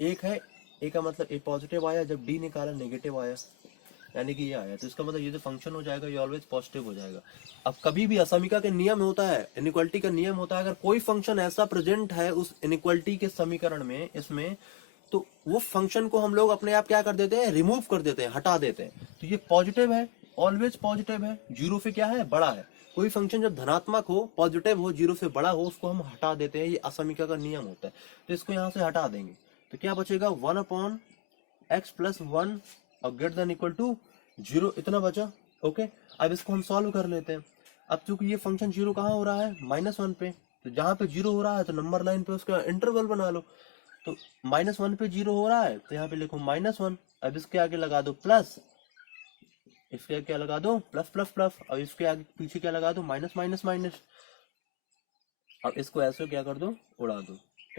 1 है, ए का मतलब ए पॉजिटिव आया, जब डी निकाला नेगेटिव आया, यानी कि ये आया, तो इसका मतलब ये जो फंक्शन हो जाएगा, ये ऑलवेज पॉजिटिव हो जाएगा। अब कभी भी असमीका के नियम होता है, इनइक्वालिटी का नियम होता है, अगर कोई फंक्शन ऐसा प्रेजेंट है उस इनइक्वालिटी के समीकरण में, इसमें, तो वो फंक्शन को हम लोग अपने आप क्या कर देते हैं, रिमूव कर देते हैं, हटा देते हैं। तो ये पॉजिटिव है, ऑलवेज पॉजिटिव है, 0 से क्या है, बड़ा है। कोई फंक्शन जब धनात्मक हो, पॉजिटिव हो, 0 से बड़ा हो, उसको हम हटा देते हैं। ये असमीका का नियम होता है। तो इसको यहाँ से हटा देंगे, तो क्या बचेगा, 1 अपॉन एक्स प्लस 1 और ग्रेटर देन इक्वल टू 0, इतना बचा। ओके, अब इसको हम सॉल्व कर लेते हैं। अब चूंकि ये फंक्शन 0 कहाँ हो रहा है, -1 पे, तो जहां पे 0 हो रहा है, तो नंबर लाइन पे उसका इंटरवल बना लो। तो -1 पे 0 हो रहा है, तो यहाँ पे लिखो -1। अब इसके आगे लगा दो प्लस, इसके आगे क्या लगा दो, प्लस प्लस प्लस, और इसके आगे पीछे क्या लगा दो, माइनस माइनस माइनस। अब इसको ऐसे क्या कर दो, उड़ा दो।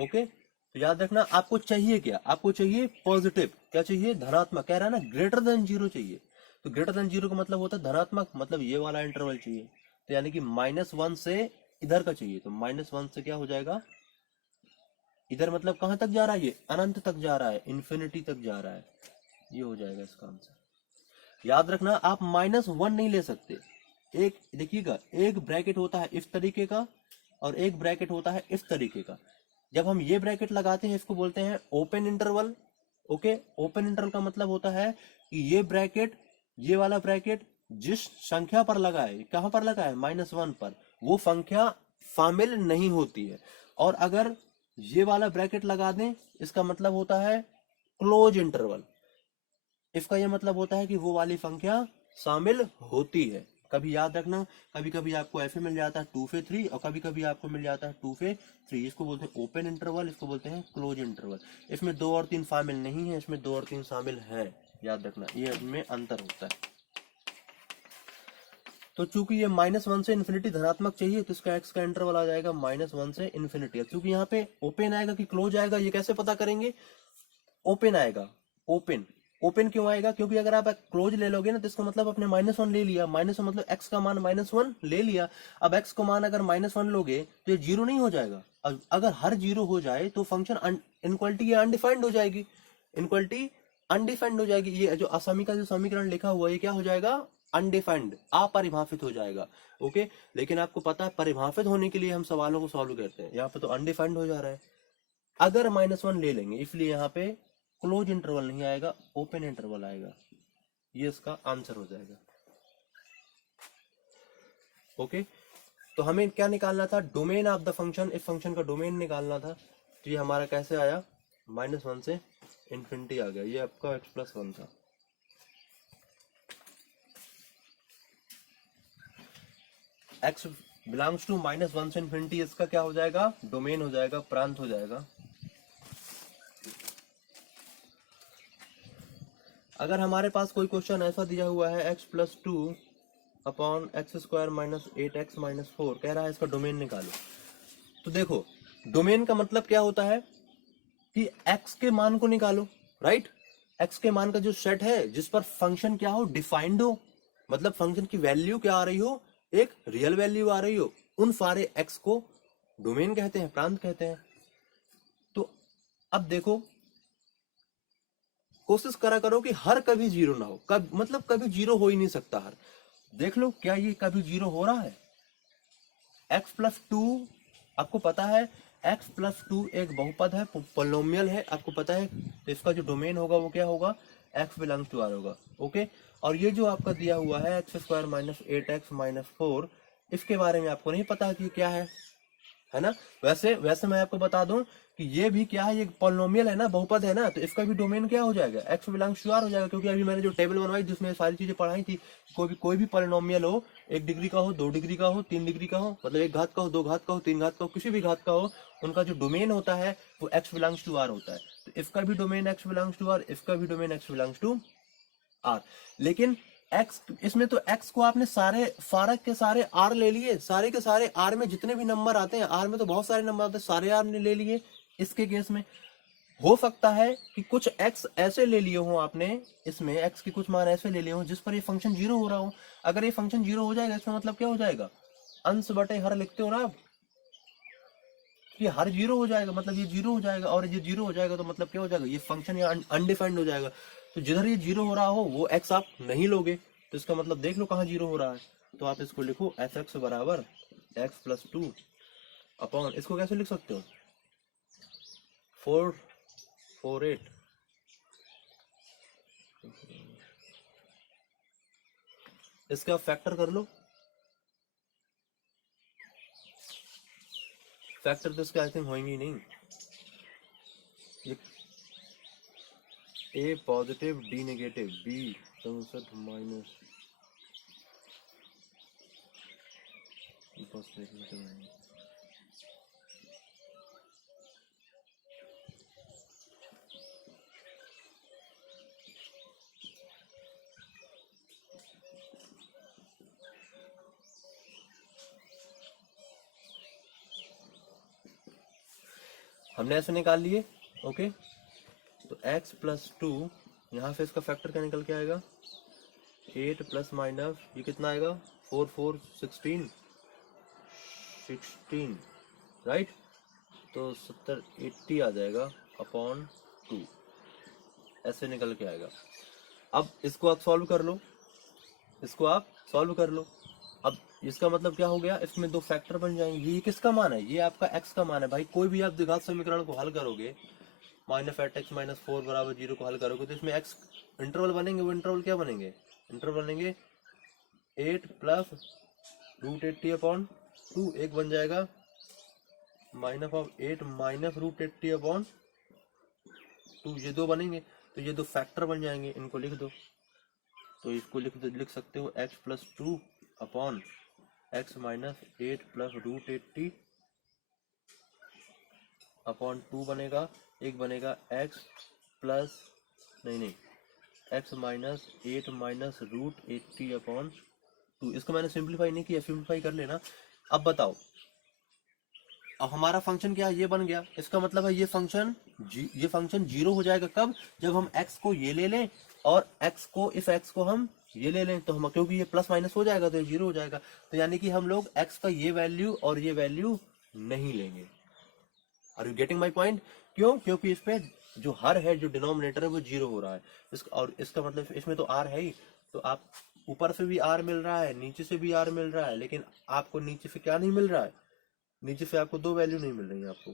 ओके, तो याद रखना, आपको चाहिए क्या, आपको चाहिए पॉजिटिव, क्या चाहिए, धनात्मक। कह रहा है ना ग्रेटर देन 0 चाहिए, तो ग्रेटर देन 0 का मतलब होता है धनात्मक, मतलब ये वाला इंटरवल चाहिए। तो यानी कि -1 से इधर का चाहिए, तो -1 से क्या हो जाएगा, इधर मतलब कहां तक जा रहा है, ये अनंत तक जा रहा है, इन्फिनिटी तक जा रहा है। ये हो जाएगा इसका आंसर। याद रखना, आप -1 नहीं ले सकते। एक देखिएगा, एक ब्रैकेट होता है इस तरीके का और एक ब्रैकेट होता है इस तरीके का। जब हम ये ब्रैकेट लगाते हैं इसको बोलते हैं open interval. Okay, open interval का मतलब होता है कि ये ब्रैकेट, ये वाला ब्रैकेट जिस संख्या पर लगा है, कहां पर लगा है, -1 पर, वो संख्या शामिल नहीं होती है। और अगर ये वाला ब्रैकेट लगा दें, इसका मतलब होता है क्लोज इंटरवल। इसका यह मतलब होता है कि वो वाली संख्या शामिल होती है। कभी याद रखना, कभी कभी आपको ऐसे मिल जाता है 2 से 3 और कभी कभी आपको मिल जाता है 2 से 3। इसको बोलते हैं ओपन इंटरवल, इसको बोलते हैं क्लोज इंटरवल। इसमें 2 और 3 शामिल नहीं है, इसमें 2 और 3 शामिल है। याद रखना, ये इनमें अंतर होता है। तो चूंकि ये -1 से इन्फिनिटी धनात्मक चाहिए, तो इसका एक्स का इंटरवल आ जाएगा -1 से इन्फिनिटी। क्योंकि यहाँ पे ओपन आएगा कि क्लोज आएगा, ये कैसे पता करेंगे? ओपन आएगा। ओपन, ओपन क्यों आएगा? क्योंकि अगर आप क्लोज ले लोगे ना, तो इसका मतलब आपने -1 ले लिया। -1 मतलब एक्स का मान -1 ले लिया। अब एक्स को मान अगर -1 लोगे तो ये जीरो नहीं हो जाएगा। अब अगर हर जीरो हो जाए तो फंक्शन इनक्वालिटी ये अनडिफाइंड हो जाएगी। इनक्वालिटी अनडिफाइंड हो जाएगी। ये जो असमी का जो समीकरण लिखा हुआ है, ये क्या हो जाएगा? अनडिफाइंड, अपरिभाषित हो जाएगा। ओके, लेकिन आपको पता है परिभाषित होने के लिए हम सवालों को सॉल्व करते हैं। यहाँ पे तो अनडिफाइंड हो जा रहा है। अगर -1 ले लेंगे, इसलिए यहाँ पे क्लोज इंटरवल नहीं आएगा, ओपन इंटरवल आएगा। ये इसका आंसर हो जाएगा। ओके, तो हमें क्या निकालना था? Domain of the function. इस फंक्शन का डोमेन निकालना था। तो ये हमारा कैसे आया? -1 से इन्फिनिटी आ गया। ये आपका x+1 था। x बिलोंग्स टू -1 से इन्फिनिटी, इसका क्या हो जाएगा? डोमेन हो जाएगा, प्रांत हो जाएगा। अगर हमारे पास कोई क्वेश्चन ऐसा दिया हुआ है x+2 अपॉन x² - 8x - 4, कह रहा है इसका डोमेन निकालो। तो देखो, डोमेन का मतलब क्या होता है कि x के मान को निकालो, राइट? x के मान का जो सेट है जिस पर फंक्शन क्या हो, डिफाइंड हो, मतलब फंक्शन की वैल्यू क्या आ रही हो, एक रियल वैल्यू आ रही हो, उन सारे x को डोमेन कहते हैं, प्रांत कहते हैं। तो अब देखो, कोशिश करा करो कि हर कभी जीरो ना हो। मतलब कभी जीरो हो ही नहीं सकता हर। देख लो, क्या ये कभी जीरो हो रहा है? x+2, आपको पता है x+2 एक बहुपद है, पोलिनोमियल है, आपको पता है। तो इसका जो डोमेन होगा वो क्या होगा? x बिलोंग्स टू r होगा। ओके, और ये जो आपका दिया हुआ है x² - 8x - 4, इसके बारे में आपको नहीं पता कि क्या है ना? वैसे वैसे मैं आपको बता दूं कि ये भी क्या है, ये पॉलिनोमियल है ना, बहुपद है ना, तो इसका भी डोमेन क्या हो जाएगा? x बिलोंग्स टू r हो जाएगा। क्योंकि अभी मैंने जो टेबल बनवाई जिसमें सारी चीजें पढ़ाई थी, कोई भी पॉलिनोमियल हो, 1 डिग्री का हो, 2 डिग्री का हो, 3 डिग्री का हो, मतलब 1 घात का हो, 2 घात का हो, 3 घात का हो, किसी भी घात का हो, उनका जो डोमेन होता है वो x बिलोंग्स टू r होता है। तो इसका भी domain x belongs to r, इसका भी domain x belongs to r। लेकिन x, इसमें तो x को आपने सारे फारक के सारे r ले लिए, सारे के सारे r में जितने भी नंबर आते हैं, r में तो बहुत सारे नंबर आते हैं, सारे r ने ले लिए। इसके केस में हो सकता है कि कुछ x ऐसे ले लिए हो आपने, इसमें x के कुछ मान ऐसे ले लिए हो जिस पर ये फंक्शन जीरो हो रहा हो। अगर ये फंक्शन जीरो हो जाएगा, इसका मतलब क्या हो जाएगा? अंश बटे हर लिखते हो ना आप, कि हर जीरो हो जाएगा, मतलब ये जीरो हो जाएगा। और ये जीरो हो जाएगा तो मतलब क्या हो जाएगा? ये फंक्शन या अनडिफाइंड हो जाएगा। तो जिधर ये जीरो हो रहा हो वो x आप नहीं लोगे। तो इसका मतलब देख लो कहाँ जीरो हो रहा है। तो आप इसको लिखो f(x) बराबर x+2 अपॉन, इसको कैसे लिख सकते हो? 4 4 8, इसका फैक्टर कर लो। फैक्टर तो इसके आई थिंक होंगे ही नहीं। ये a positive, d negative, b 64 minus, बस देखने के लिए। हमने ऐसे निकाल लिए। ओके, तो x+2, यहाँ से इसका फैक्टर क्या निकल के आएगा? 8 प्लस माइनस, ये कितना आएगा? 4 4 16 16, राइट? तो 70 80 आ जाएगा अपॉन 2, ऐसे निकल के आएगा। अब इसको आप सॉल्व कर लो, इसको आप सॉल्व कर लो। अब इसका मतलब क्या हो गया, इसमें दो फैक्टर बन जाएंगे। ये किसका मान है, ये आपका x का मान है भाई। कोई भी आप द्विघात समीकरण को हल करोगे, -8x - 4 = 0 को हल करोगे तो इसमें x इंटरवल बनेंगे। वो इंटरवल क्या बनेंगे, इंटरवल बनेंगे 8 + √80/2। एक बन जाएगा -8 - √80/2। ये दो बनेंगे, तो ये दो फैक्टर बन जाएंगे। इनको लिख दो, तो इसको लिख सकते हो x + 2 अपॉन x - 8 + √80/2 बनेगा। एक बनेगा x प्लस नहीं x - 8 - √80/2। इसको मैंने सिंप्लीफाई नहीं किया, सिंप्लीफाई कर लेना। अब बताओ, अब हमारा फंक्शन क्या है, ये बन गया। इसका मतलब है ये फंक्शन 0 हो जाएगा। कब, जब हम x को ये ले लें और x को हम ये ले लें, तो हम, क्योंकि ये प्लस माइनस हो जाएगा तो ये 0 हो जाएगा। तो यानी कि हम लोग x का ये वैल्यू और ये वैल्यू नहीं लेंगे। Are you getting my point? क्यों? क्योंकि इस पे जो हर है, जो डिनोमिनेटर है वो 0 हो रहा है। और इसका मतलब इसमें तो r है ही, तो आप ऊपर से भी r मिल रहा है, नीचे से भी r मिल रहा है, लेकिन आपको नीचे से क्या नहीं मिल रहा है, नीचे से आपको दो वैल्यू नहीं मिल रही है। आपको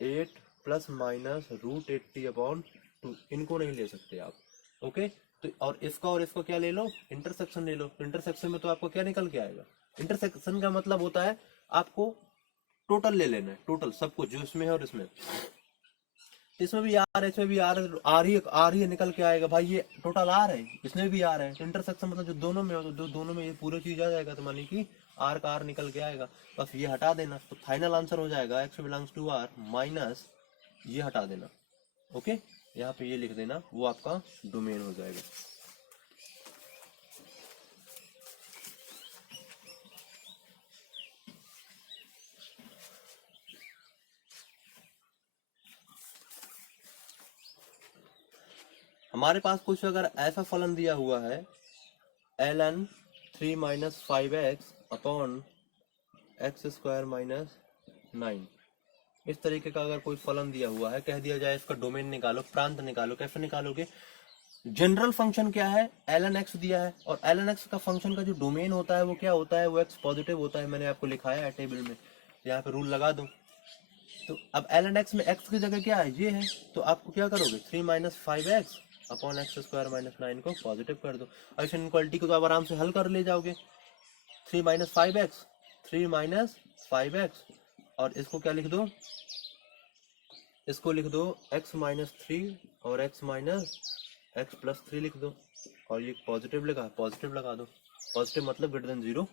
8 + -√80/2, इनको नहीं ले सकते आप। ओके, तो और इसका क्या ले लो, इंटरसेक्शन ले लो। तो इंटरसेक्शन में तो आपको क्या निकल के आएगा, इंटरसेक्शन का मतलब होता है आपको टोटल ले लेना है, टोटल सब कुछ जो इसमें है और इसमें। इसमें भी आर है, इसमें भी आर ही निकल के आएगा भाई। ये टोटल आर है, इसमें भी आर है। तो इंटरसेक्शन मतलब जो दोनों में हो, तो दोनों में ये पूरी चीज आ जाएगा, तो मानी कि आर का आर निकल के आएगा। बस ये हटा देना, तो फाइनल आंसर हो जाएगा x ∈ r माइनस ये हटा देना। ओके, यहाँ पे ये लिख देना, वो आपका डोमेन हो जाएगा। हमारे पास कुछ अगर ऐसा फलन दिया हुआ है ln 3 - 5x/(x² - 9), इस तरीके का अगर कोई फलन दिया हुआ है, कह दिया जाए इसका डोमेन निकालो, प्रांत निकालो। कैसे निकालोगे, जनरल फंक्शन क्या है, ln x दिया है, और ln x का फंक्शन का जो डोमेन होता है वो क्या होता है, वो x पॉजिटिव होता है। मैंने आपको लिखाया है टेबल में, यहाँ पे रूल लगा दो। तो अब ln x में x की जगह क्या है, ये है, तो आपको क्या करोगे, 3 - 5x/(x² - 9) को पॉजिटिव कर दो। और इस इनक्वालिटी को तो आप आराम से हल कर ले जाओगे। 3 - 5x, 3 - 5x, और इसको क्या लिख दो, इसको लिख दो x - 3 और x + 3 लिख दो। और ये पॉजिटिव लगा, पॉजिटिव लगा दो, पॉजिटिव मतलब ग्रेटर देन 0।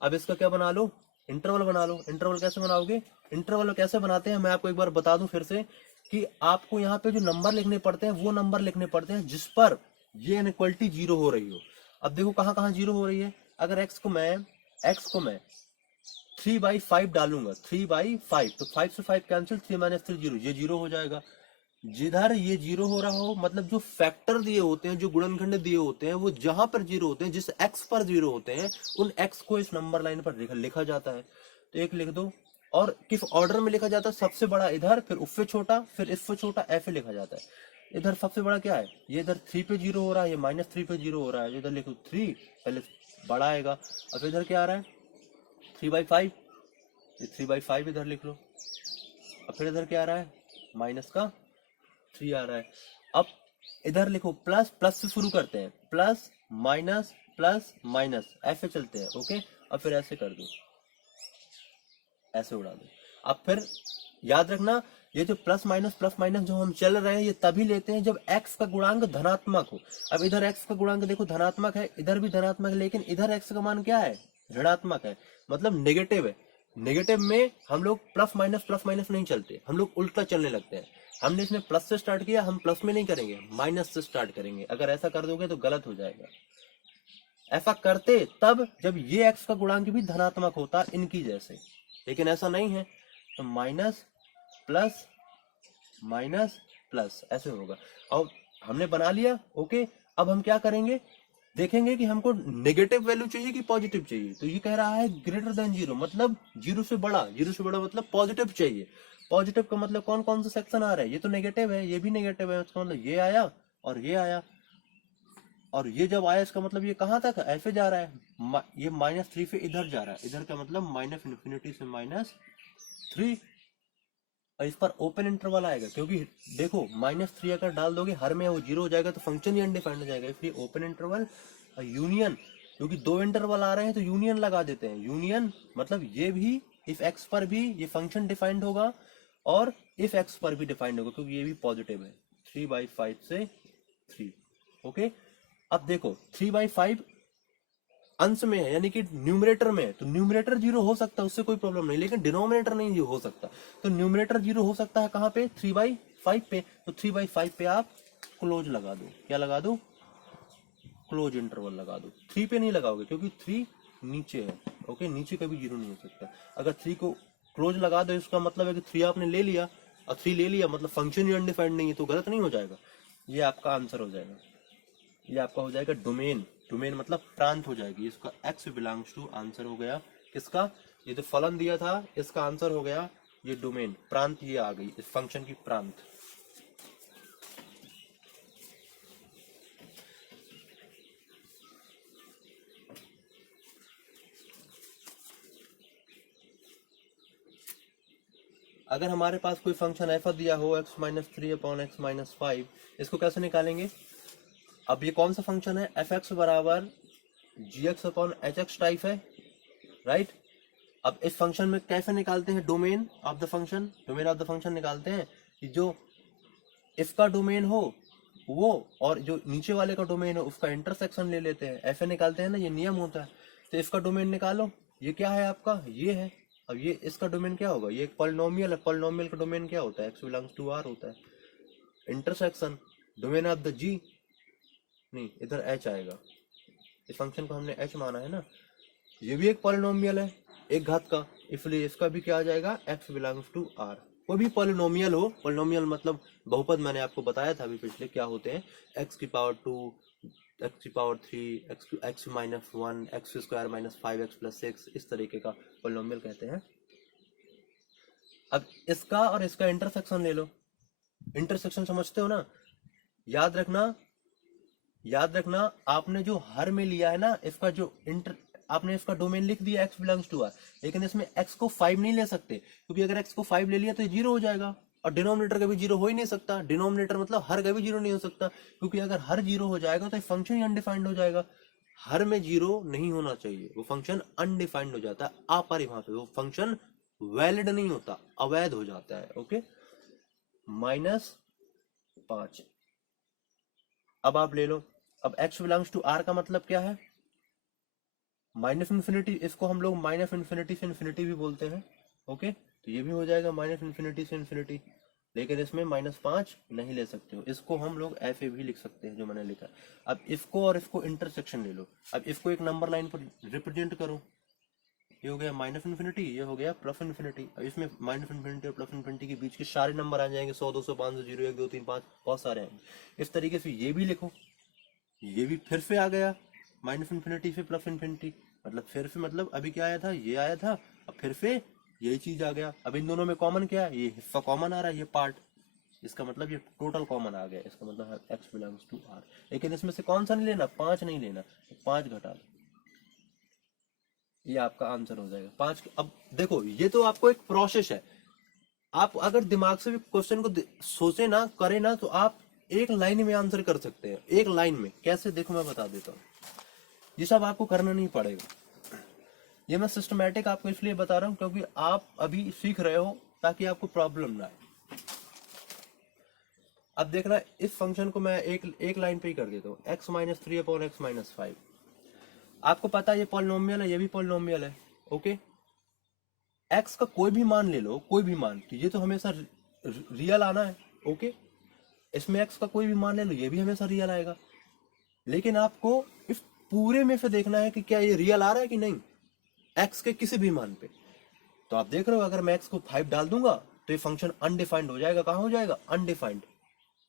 अब इसका क्या बना लो, इंटरवल बना लो। इंटरवल कैसे बनाओगे, इंटरवल कैसे बनाते हैं मैं आपको एक बार बता दूं फिर से, कि आपको यहाँ पे जो नंबर लिखने पड़ते हैं वो नंबर लिखने पड़ते हैं जिस पर ये इनइक्वालिटी 0 हो रही हो। अब देखो कहाँ कहाँ 0 हो रही है। अगर x को मैं 3/5 डालूंगा, 3/5, तो 5 से 5 कैंसिल, 3 - 3 0, ये 0 हो जाएगा। जिधर ये 0 हो रहा हो, मतलब जो फैक्टर दिए होते हैं, जो गुणनखंड दिए होते हैं, वो जहां पर 0 होते हैं, जिस x पर 0 होते हैं, उन x को इस नंबर लाइन पर लिखा जाता है। तो एक लिख दो। और किस ऑर्डर में लिखा जाता है, सबसे बड़ा इधर, फिर उससे छोटा, फिर इससे छोटा, ऐसे लिखा जाता है। इधर सबसे बड़ा क्या है, ये इधर 3 पे 0 हो रहा है, ये -3 पे 0 हो रहा है। इधर लिखो 3, पहले बड़ा आएगा। अब इधर क्या आ रहा है, 3/5, ये 3/5 इधर लिख लो। अब फिर इधर क्या आ रहा है, -3 आ रहा है। अब इधर लिखो प्लस से शुरू करते हैं, प्लस माइनस ऐसे चलते हैं। ओके, अब फिर ऐसे कर दो, ऐसे उड़ा दो। अब फिर याद रखना, ये जो प्लस माइनस जो हम चल रहे हैं, ये तभी लेते हैं जब x का गुणांक धनात्मक हो। अब इधर x का गुणांक देखो धनात्मक है, इधर भी धनात्मक है, लेकिन इधर x का मान क्या है, ऋणात्मक है, मतलब नेगेटिव है। नेगेटिव में हम लोग प्लस माइनस नहीं चलते, हम लोग उल्टा चलने लगते हैं। हमने इसमें प्लस से स्टार्ट किया, हम प्लस में नहीं करेंगे, माइनस से स्टार्ट करेंगे। अगर ऐसा कर दोगे तो गलत हो जाएगा। ऐसा करते तब जब ये x का गुणांक भी धनात्मक होता, इनकी जैसे, लेकिन ऐसा नहीं है। तो माइनस प्लस ऐसे होगा। अब हमने बना लिया। ओके, अब हम क्या करेंगे, देखेंगे कि हमको नेगेटिव वैल्यू चाहिए कि पॉजिटिव चाहिए। तो ये कह रहा है ग्रेटर देन 0, मतलब 0 से बड़ा मतलब पॉजिटिव चाहिए। पॉजिटिव का मतलब कौन कौन सा सेक्शन आ रहा है, ये तो नेगेटिव है, ये भी नेगेटिव है, उसका मतलब ये आया, और ये आया, और ये जब आया इसका मतलब ये कहाँ तक ऐसे जा रहा है, ये -3 पे इधर जा रहा है, इधर का मतलब -∞ से -3, और इस पर ओपन इंटरवल आएगा, क्योंकि देखो -3 अगर डाल दोगे हर में वो 0 हो जाएगा तो फंक्शन ही अनडिफाइंड हो जाएगा, इसलिए ओपन इंटरवल यूनियन, क्योंकि 2 इंटरवल आ रहे हैं तो यूनियन लगा देते हैं। यूनियन मतलब ये भी इफ एक्स पर भी ये फंक्शन डिफाइंड होगा और इफ एक्स पर भी डिफाइंड होगा, क्योंकि ये भी पॉजिटिव है। 3/5 से 3, ओके। अब देखो 3/5 अंश में है, यानी कि न्यूमरेटर में है, तो न्यूमरेटर 0 हो सकता है, उससे कोई प्रॉब्लम नहीं, लेकिन डिनोमिनेटर नहीं हो सकता। तो न्यूमरेटर 0 हो सकता है कहाँ पे, 3/5 पे। तो 3/5 पे आप क्लोज लगा दो, क्या लगा दो, क्लोज इंटरवल लगा दो। 3 पे नहीं लगाओगे क्योंकि 3 नीचे है, ओके, नीचे कभी 0 नहीं हो सकता। अगर 3 को क्लोज लगा दो इसका मतलब है कि 3 आपने ले लिया, और 3 ले लिया मतलब फंक्शन ही अनडिफाइंड नहीं है, तो गलत नहीं हो जाएगा। ये आपका आंसर हो जाएगा, ये आपका हो जाएगा डोमेन। डोमेन मतलब प्रांत हो जाएगी, इसका x बिलोंग्स टू, आंसर हो गया किसका, ये जो फलन दिया था इसका आंसर हो गया ये डोमेन, प्रांत ये आ गई इस फंक्शन की प्रांत। अगर हमारे पास कोई फंक्शन f दिया हो x-3/x-5, इसको कैसे निकालेंगे। अब ये कौन सा फंक्शन है, fx बराबर gx/hx टाइप है, राइट। अब इस फंक्शन में कैसे निकालते हैं, domain of the function, domain of the function निकालते हैं कि जो इफ का डोमेन हो वो और जो नीचे वाले का डोमेन हो उसका इंटरसेक्शन ले लेते हैं, ऐसे निकालते हैं ना, ये नियम होता है। तो इसका डोमेन निकालो, ये क्या है आपका, ये है। अब ये इसका डोमेन क्या होगा, ये एक पॉलिनोमियल है, पॉलिनोमियल का डोमेन क्या होता है, x बिलोंग्स टू r होता है। Intersection domain of the g, नहीं इधर h आएगा, इस फंक्शन को हमने h माना है ना, ये भी एक पॉलिनोमियल है एक घात का, इसलिए इसका भी क्या आ जाएगा, x बिलोंग्स टू r। कोई भी पॉलिनोमियल हो, पॉलिनोमियल मतलब बहुपद, मैंने आपको बताया था अभी पिछले क्या होते हैं, x⁻2, x⁻3, x-1, x² - 5x+6, इस तरीके का पॉलिनोमियल कहते हैं। अब इसका और इसका इंटरसेक्शन ले लो, इंटरसेक्शन समझते हो ना, याद रखना आपने जो हर में लिया है ना, इसका जो आपने इसका डोमेन लिख दिया x बिलोंग्स टू r, लेकिन इसमें x को 5 नहीं ले सकते, क्योंकि अगर x को 5 ले लिया तो 0 हो जाएगा, और डिनोमिनेटर का भी 0 हो ही नहीं सकता। डिनोमिनेटर मतलब हर का भी 0 नहीं हो सकता, क्योंकि अगर हर 0 हो जाएगा तो फंक्शन ही अनडिफाइंड हो जाएगा। हर में 0 नहीं होना चाहिए, वो फंक्शन अनडिफाइंड हो जाता है, अपरिभाषित, वो फंक्शन वैलिड नहीं होता, अवैध हो जाता है, ओके। -5 अब आप ले लो। अब x बिलोंग्स टू r का मतलब क्या है, -∞, इसको हम लोग -∞ से इन्फिनिटी भी बोलते हैं, ओके। तो ये भी हो जाएगा -∞ से इन्फिनिटी, लेकिन इसमें -5 नहीं ले सकते हो, इसको हम लोग ऐसे भी लिख सकते हैं जो मैंने लिखा। अब इसको और इसको इंटरसेक्शन ले लो, अब इसको एक नंबर लाइन पर रिप्रेजेंट करो, ये हो गया -∞, ये हो गया +∞। अब इसमें -∞ और +∞ के बीच के सारे नंबर आ जाएंगे, 100, 200, 500, 0, 1, 2, 3, 5, बहुत सारे आएंगे। इस तरीके से ये भी लिखो, ये भी फिर से आ गया -∞ से +∞, मतलब फिर से, मतलब अभी क्या आया था, ये आया था, अब फिर से यही चीज आ गया। अब इन दोनों में कॉमन क्या है, ये हिस्सा कॉमन आ रहा है, ये पार्ट, इसका मतलब ये टोटल कॉमन आ गया, इसका मतलब है x बिलोंग्स टू r। लेकिन इसमें से कौन सा नहीं लेना, 5 नहीं लेना, 5 घटा लो, ये आपका आंसर हो जाएगा 5। अब देखो ये तो आपको एक प्रोसेस है, आप अगर दिमाग से भी क्वेश्चन को सोचे ना, करे ना, तो आप एक लाइन में आंसर कर सकते हैं, एक लाइन में। कैसे, देखो मैं बता देता हूँ, ये सब आपको करना नहीं पड़ेगा, ये मैं सिस्टमैटिक आपको इसलिए बता रहा हूँ क्योंकि आप अभी सीख रहे हो, ताकि आपको प्रॉब्लम ना आए। अब देखना, इस फंक्शन को मैं एक लाइन पे ही कर देता हूँ, x-3/x-5। आपको पता है ये पॉलिनोमियल है, ये भी पॉलिनोमियल है, ओके। x का कोई भी मान ले लो, कोई भी मान, तो ये तो हमेशा रियल आना है, ओके। इसमें x का कोई भी मान ले लो, ये भी हमेशा रियल आएगा, लेकिन आपको इस पूरे में से देखना है कि क्या ये रियल आ रहा है कि नहीं, x के किसी भी मान पे। तो आप देख रहे हो, अगर मैं x को 5 डाल दूंगा तो ये फंक्शन अनडिफाइंड हो जाएगा, कहां हो जाएगा, अनडिफाइंड,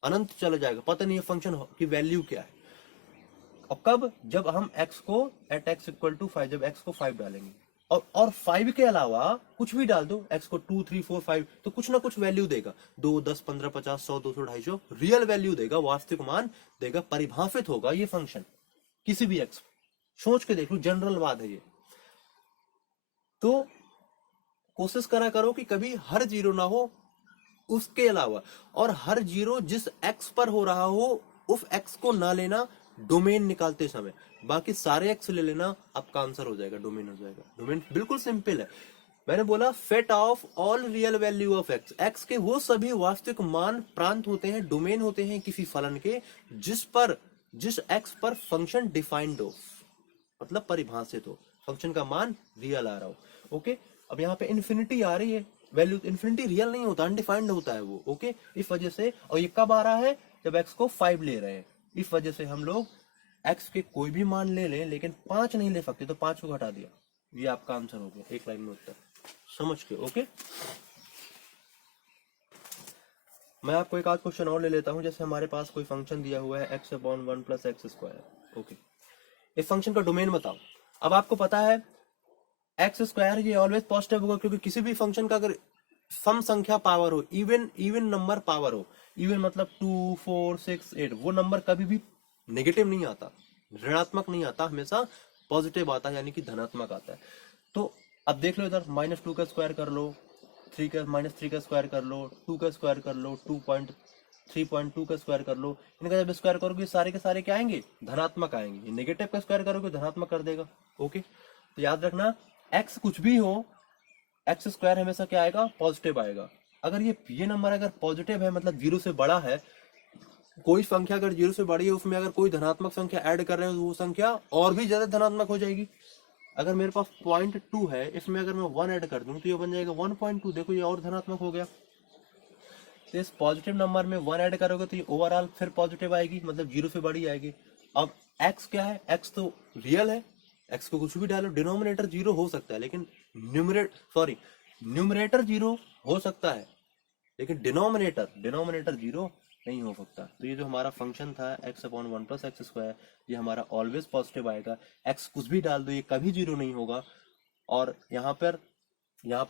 अनंत चला जाएगा, पता नहीं है फंक्शन की वैल्यू क्या है। और कब, जब हम x को एट x = 5, जब x को 5 डालेंगे, और 5 के अलावा कुछ भी डाल दो, x को 2 3 4 5, तो कुछ ना कुछ वैल्यू देगा, 2 10 15 50 100 200 250, रियल वैल्यू देगा, वास्तविक मान देगा, परिभाषित होगा ये फंक्शन किसी भी x। सोच के देख लो, जनरल बात है ये। तो कोशिश करा करो कि कभी हर जीरो ना हो उसके अलावा, और हर जीरो जिस x पर हो रहा हो उस x को ना लेना डोमेन निकालते समय, बाकी सारे x ले लेना, आपका आंसर हो जाएगा, डोमेन हो जाएगा। डोमेन बिल्कुल सिंपल है, मैंने बोला set of all real value of x, x के वो सभी वास्तविक मान प्रांत होते हैं, डोमेन होते हैं किसी फलन के, जिस x पर फंक्शन डिफाइंड हो, मतलब परिभाषित हो, फंक्शन का मान रियल आ रहा हो। ओके, अब यहाँ पे इन्फिनिटी आ रही है, वैल्यू इन्फिनिटी रियल नहीं होता, अनडिफाइंड होता है वो। ओके, इस वजह से, और ये कब आ रहा है, जब x को 5 ले रहे हैं, इस वजह से हम लोग x के कोई भी मान ले लें, लेकिन 5 नहीं ले सकते, तो 5 को घटा दिया, ये आपका आंसर हो गया, एक लाइन में उत्तर, समझ के। ओके, मैं आपको एक आध क्वेश्चन और ले लेता हूं। जैसे हमारे पास कोई फंक्शन दिया हुआ है x/1 + x²। ओके, इस फंक्शन का डोमेन बताओ। अब आपको पता है x² ये ऑलवेज पॉजिटिव होगा, क्योंकि किसी भी फंक्शन का अगर सम संख्या पावर हो, इवन नंबर पावर हो, इवन मतलब 2 4 6 8, वो नंबर कभी भी नेगेटिव नहीं आता, ऋणात्मक नहीं आता, हमेशा पॉजिटिव आता है, यानी कि धनात्मक आता है। तो अब देख लो इधर, -2 का स्क्वायर कर लो, -3 का स्क्वायर कर लो, 2 का स्क्वायर कर लो, 3.2 का स्क्वायर कर लो, इनका जब स्क्वायर करोगे सारे के सारे क्या आएंगे, धनात्मक आएंगे। नेगेटिव का स्क्वायर करोगे धनात्मक कर देगा। ओके, तो याद रखना x कुछ भी हो, x² हमेशा क्या आएगा, पॉजिटिव आएगा। अगर ये नंबर अगर पॉजिटिव है, मतलब 0 से बड़ा है, कोई संख्या अगर 0 से बड़ी है, उसमें अगर कोई धनात्मक संख्या ऐड कर रहे हो, तो वो संख्या और भी ज्यादा धनात्मक हो जाएगी। अगर मेरे पास 0.2 है, इसमें अगर मैं 1 ऐड कर दूं, तो ये बन जाएगा 1.2, देखो ये और धनात्मक हो गया। तो इस पॉजिटिव नंबर में 1 ऐड करोगे तो ये ओवरऑल फिर पॉजिटिव आएगी, मतलब 0 से बड़ी आएगी। अब x क्या है, x तो रियल है, x को कुछ भी डालो, डिनोमिनेटर 0 हो सकता है, लेकिन न्यूमरेटर 0 हो सकता है, लेकिन डिनोमिनेटर 0 नहीं हो सकता। तो ये जो हमारा फंक्शन था x/1 + x², ये हमारा ऑलवेज पॉजिटिव आएगा। x कुछ भी डाल दो, ये कभी 0 नहीं होगा। और यहाँ पर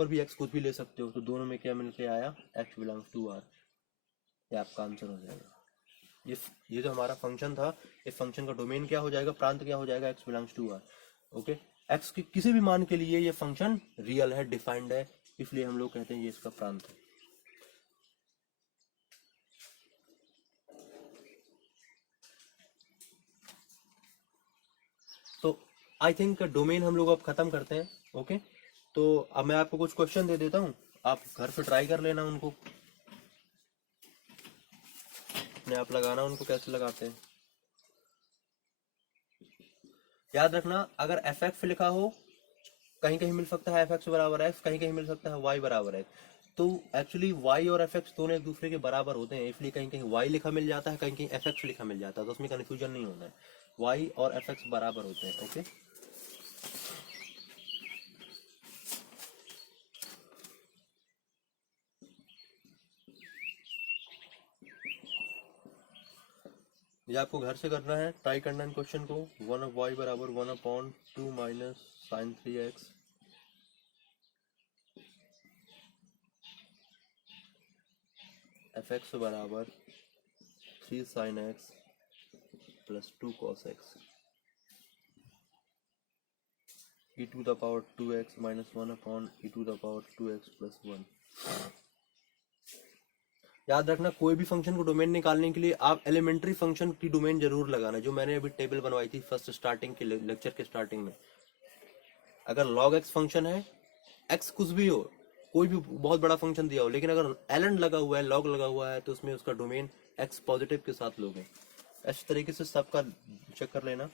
भी x कुछ भी ले सकते हो, तो दोनों में क्या मिलके आया, x बिलोंग्स टू r, ये आपका आंसर हो जाएगा। ये जो हमारा फंक्शन था, इस फंक्शन का डोमेन क्या हो जाएगा, प्रांत क्या हो जाएगा, x belongs to r। Okay, x के किसी भी मान के लिए ये फंक्शन रियल है, डिफाइंड है, इसलिए हम लोग कहते हैं ये इसका प्रांत है। तो आई थिंक डोमेन हम लोग अब खत्म करते हैं। ओके, तो अब मैं आपको कुछ क्वेश्चन दे देता हूँ, आप घर पे ट्राई कर लेना, उनको अपने आप लगाना, उनको कैसे लगाते हैं। याद रखना, अगर fx लिखा हो, कहीं कहीं मिल सकता है fx बराबर x, कहीं कहीं मिल सकता है y बराबर x। तो एक्चुअली y और fx दोनों एक दूसरे के बराबर होते हैं, इसलिए कहीं कहीं y लिखा मिल जाता है, कहीं कहीं fx लिखा मिल जाता है, तो उसमें कन्फ्यूजन नहीं होना है, y और fx बराबर होते हैं। ओके, ये आपको घर से करना है, ट्राई करना है क्वेश्चन को। 1/y बराबर 1/2 माइनस sin 3x, fx बराबर 3 sin x plus 2 cos x, e to the power 2x minus 1/e to the power 2x plus 1। याद रखना, कोई भी फंक्शन को डोमेन निकालने के लिए आप एलिमेंट्री फंक्शन की डोमेन जरूर लगाना, जो मैंने अभी टेबल बनवाई थी फर्स्ट स्टार्टिंग के लेक्चर के स्टार्टिंग में। अगर log x फंक्शन है, x कुछ भी हो, कोई भी बहुत बड़ा फंक्शन दिया हो, लेकिन अगर ln लगा हुआ है, log लगा हुआ है, तो उसमें उसका डोमेन x पॉजिटिव के साथ लोगे। इस तरीके से सबका चेक कर लेना।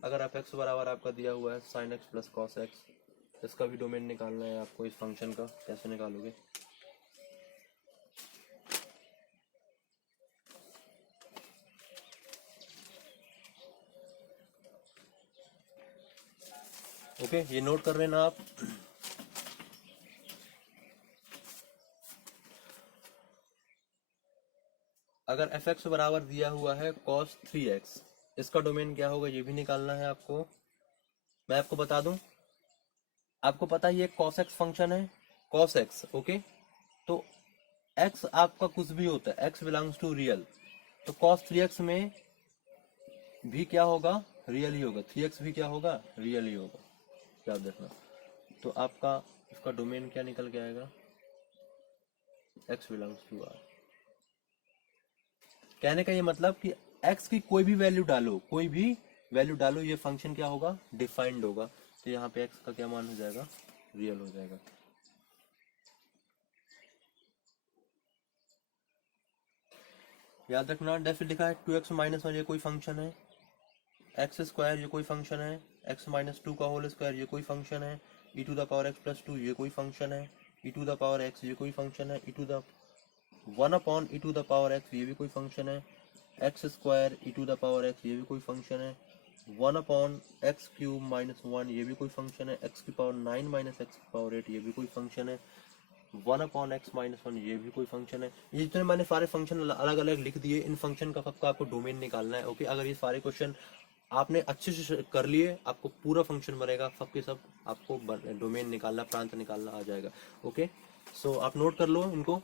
अगर आप x बराबर आपका दिया हुआ है sin x plus cos x, इसका भी डोमेन निकालना है आपको, इस फंक्शन का कैसे निकालोगे। ओके, ये नोट कर लेना आप। अगर fx बराबर दिया हुआ है cos 3x, इसका डोमेन क्या होगा, ये भी निकालना है आपको। मैं आपको बता दूं, आपको पता है ये cos x फंक्शन है, cos x, ओके। तो x आपका कुछ भी होता है, x बिलोंग्स टू रियल, तो cos 3x में भी क्या होगा, रियल ही होगा, 3x भी क्या होगा, रियल ही होगा, याद रखना। तो आपका इसका डोमेन क्या निकल के आएगा, x बिलोंग्स टू r। कहने का ये मतलब कि x की कोई भी वैल्यू डालो, कोई भी वैल्यू डालो, ये फंक्शन क्या होगा, डिफाइंड होगा। तो यहाँ पे x का क्या मान हो जाएगा, रियल हो जाएगा। याद रखना, डेफिनेट लिखा है 2x माइनस 1 ये कोई फंक्शन है, एक्स स्क्वायर ये कोई फंक्शन है, x माइनस 2 का होल स्क्वायर ये कोई फंक्शन है, e to the power x plus 2 ये कोई फंक्शन है, e to the power x ये कोई फंक्शन है, e to the 1 upon e to the power x ये भी कोई फंक्शन है, x square e to the power x ये भी कोई फंक्शन है, 1 अपॉन एक्स क्यूब माइनस 1 ये भी कोई फंक्शन है, x की पावर 9 माइनस एक्स की पावर 8 ये भी कोई फंक्शन है, 1 अपॉन एक्स माइनस 1 ये भी कोई फंक्शन है। ये जितने मैंने सारे फंक्शन अलग अलग लिख दिए, इन फंक्शन का सबका आपको डोमेन निकालना है, ओके। अगर ये सारे क्वेश्चन आपने अच्छे से कर लिए, आपको पूरा फंक्शन बनेगा, सबके सब आपको डोमेन निकालना, प्रांत निकालना आ जाएगा, ओके। सो आप नोट कर लो इनको।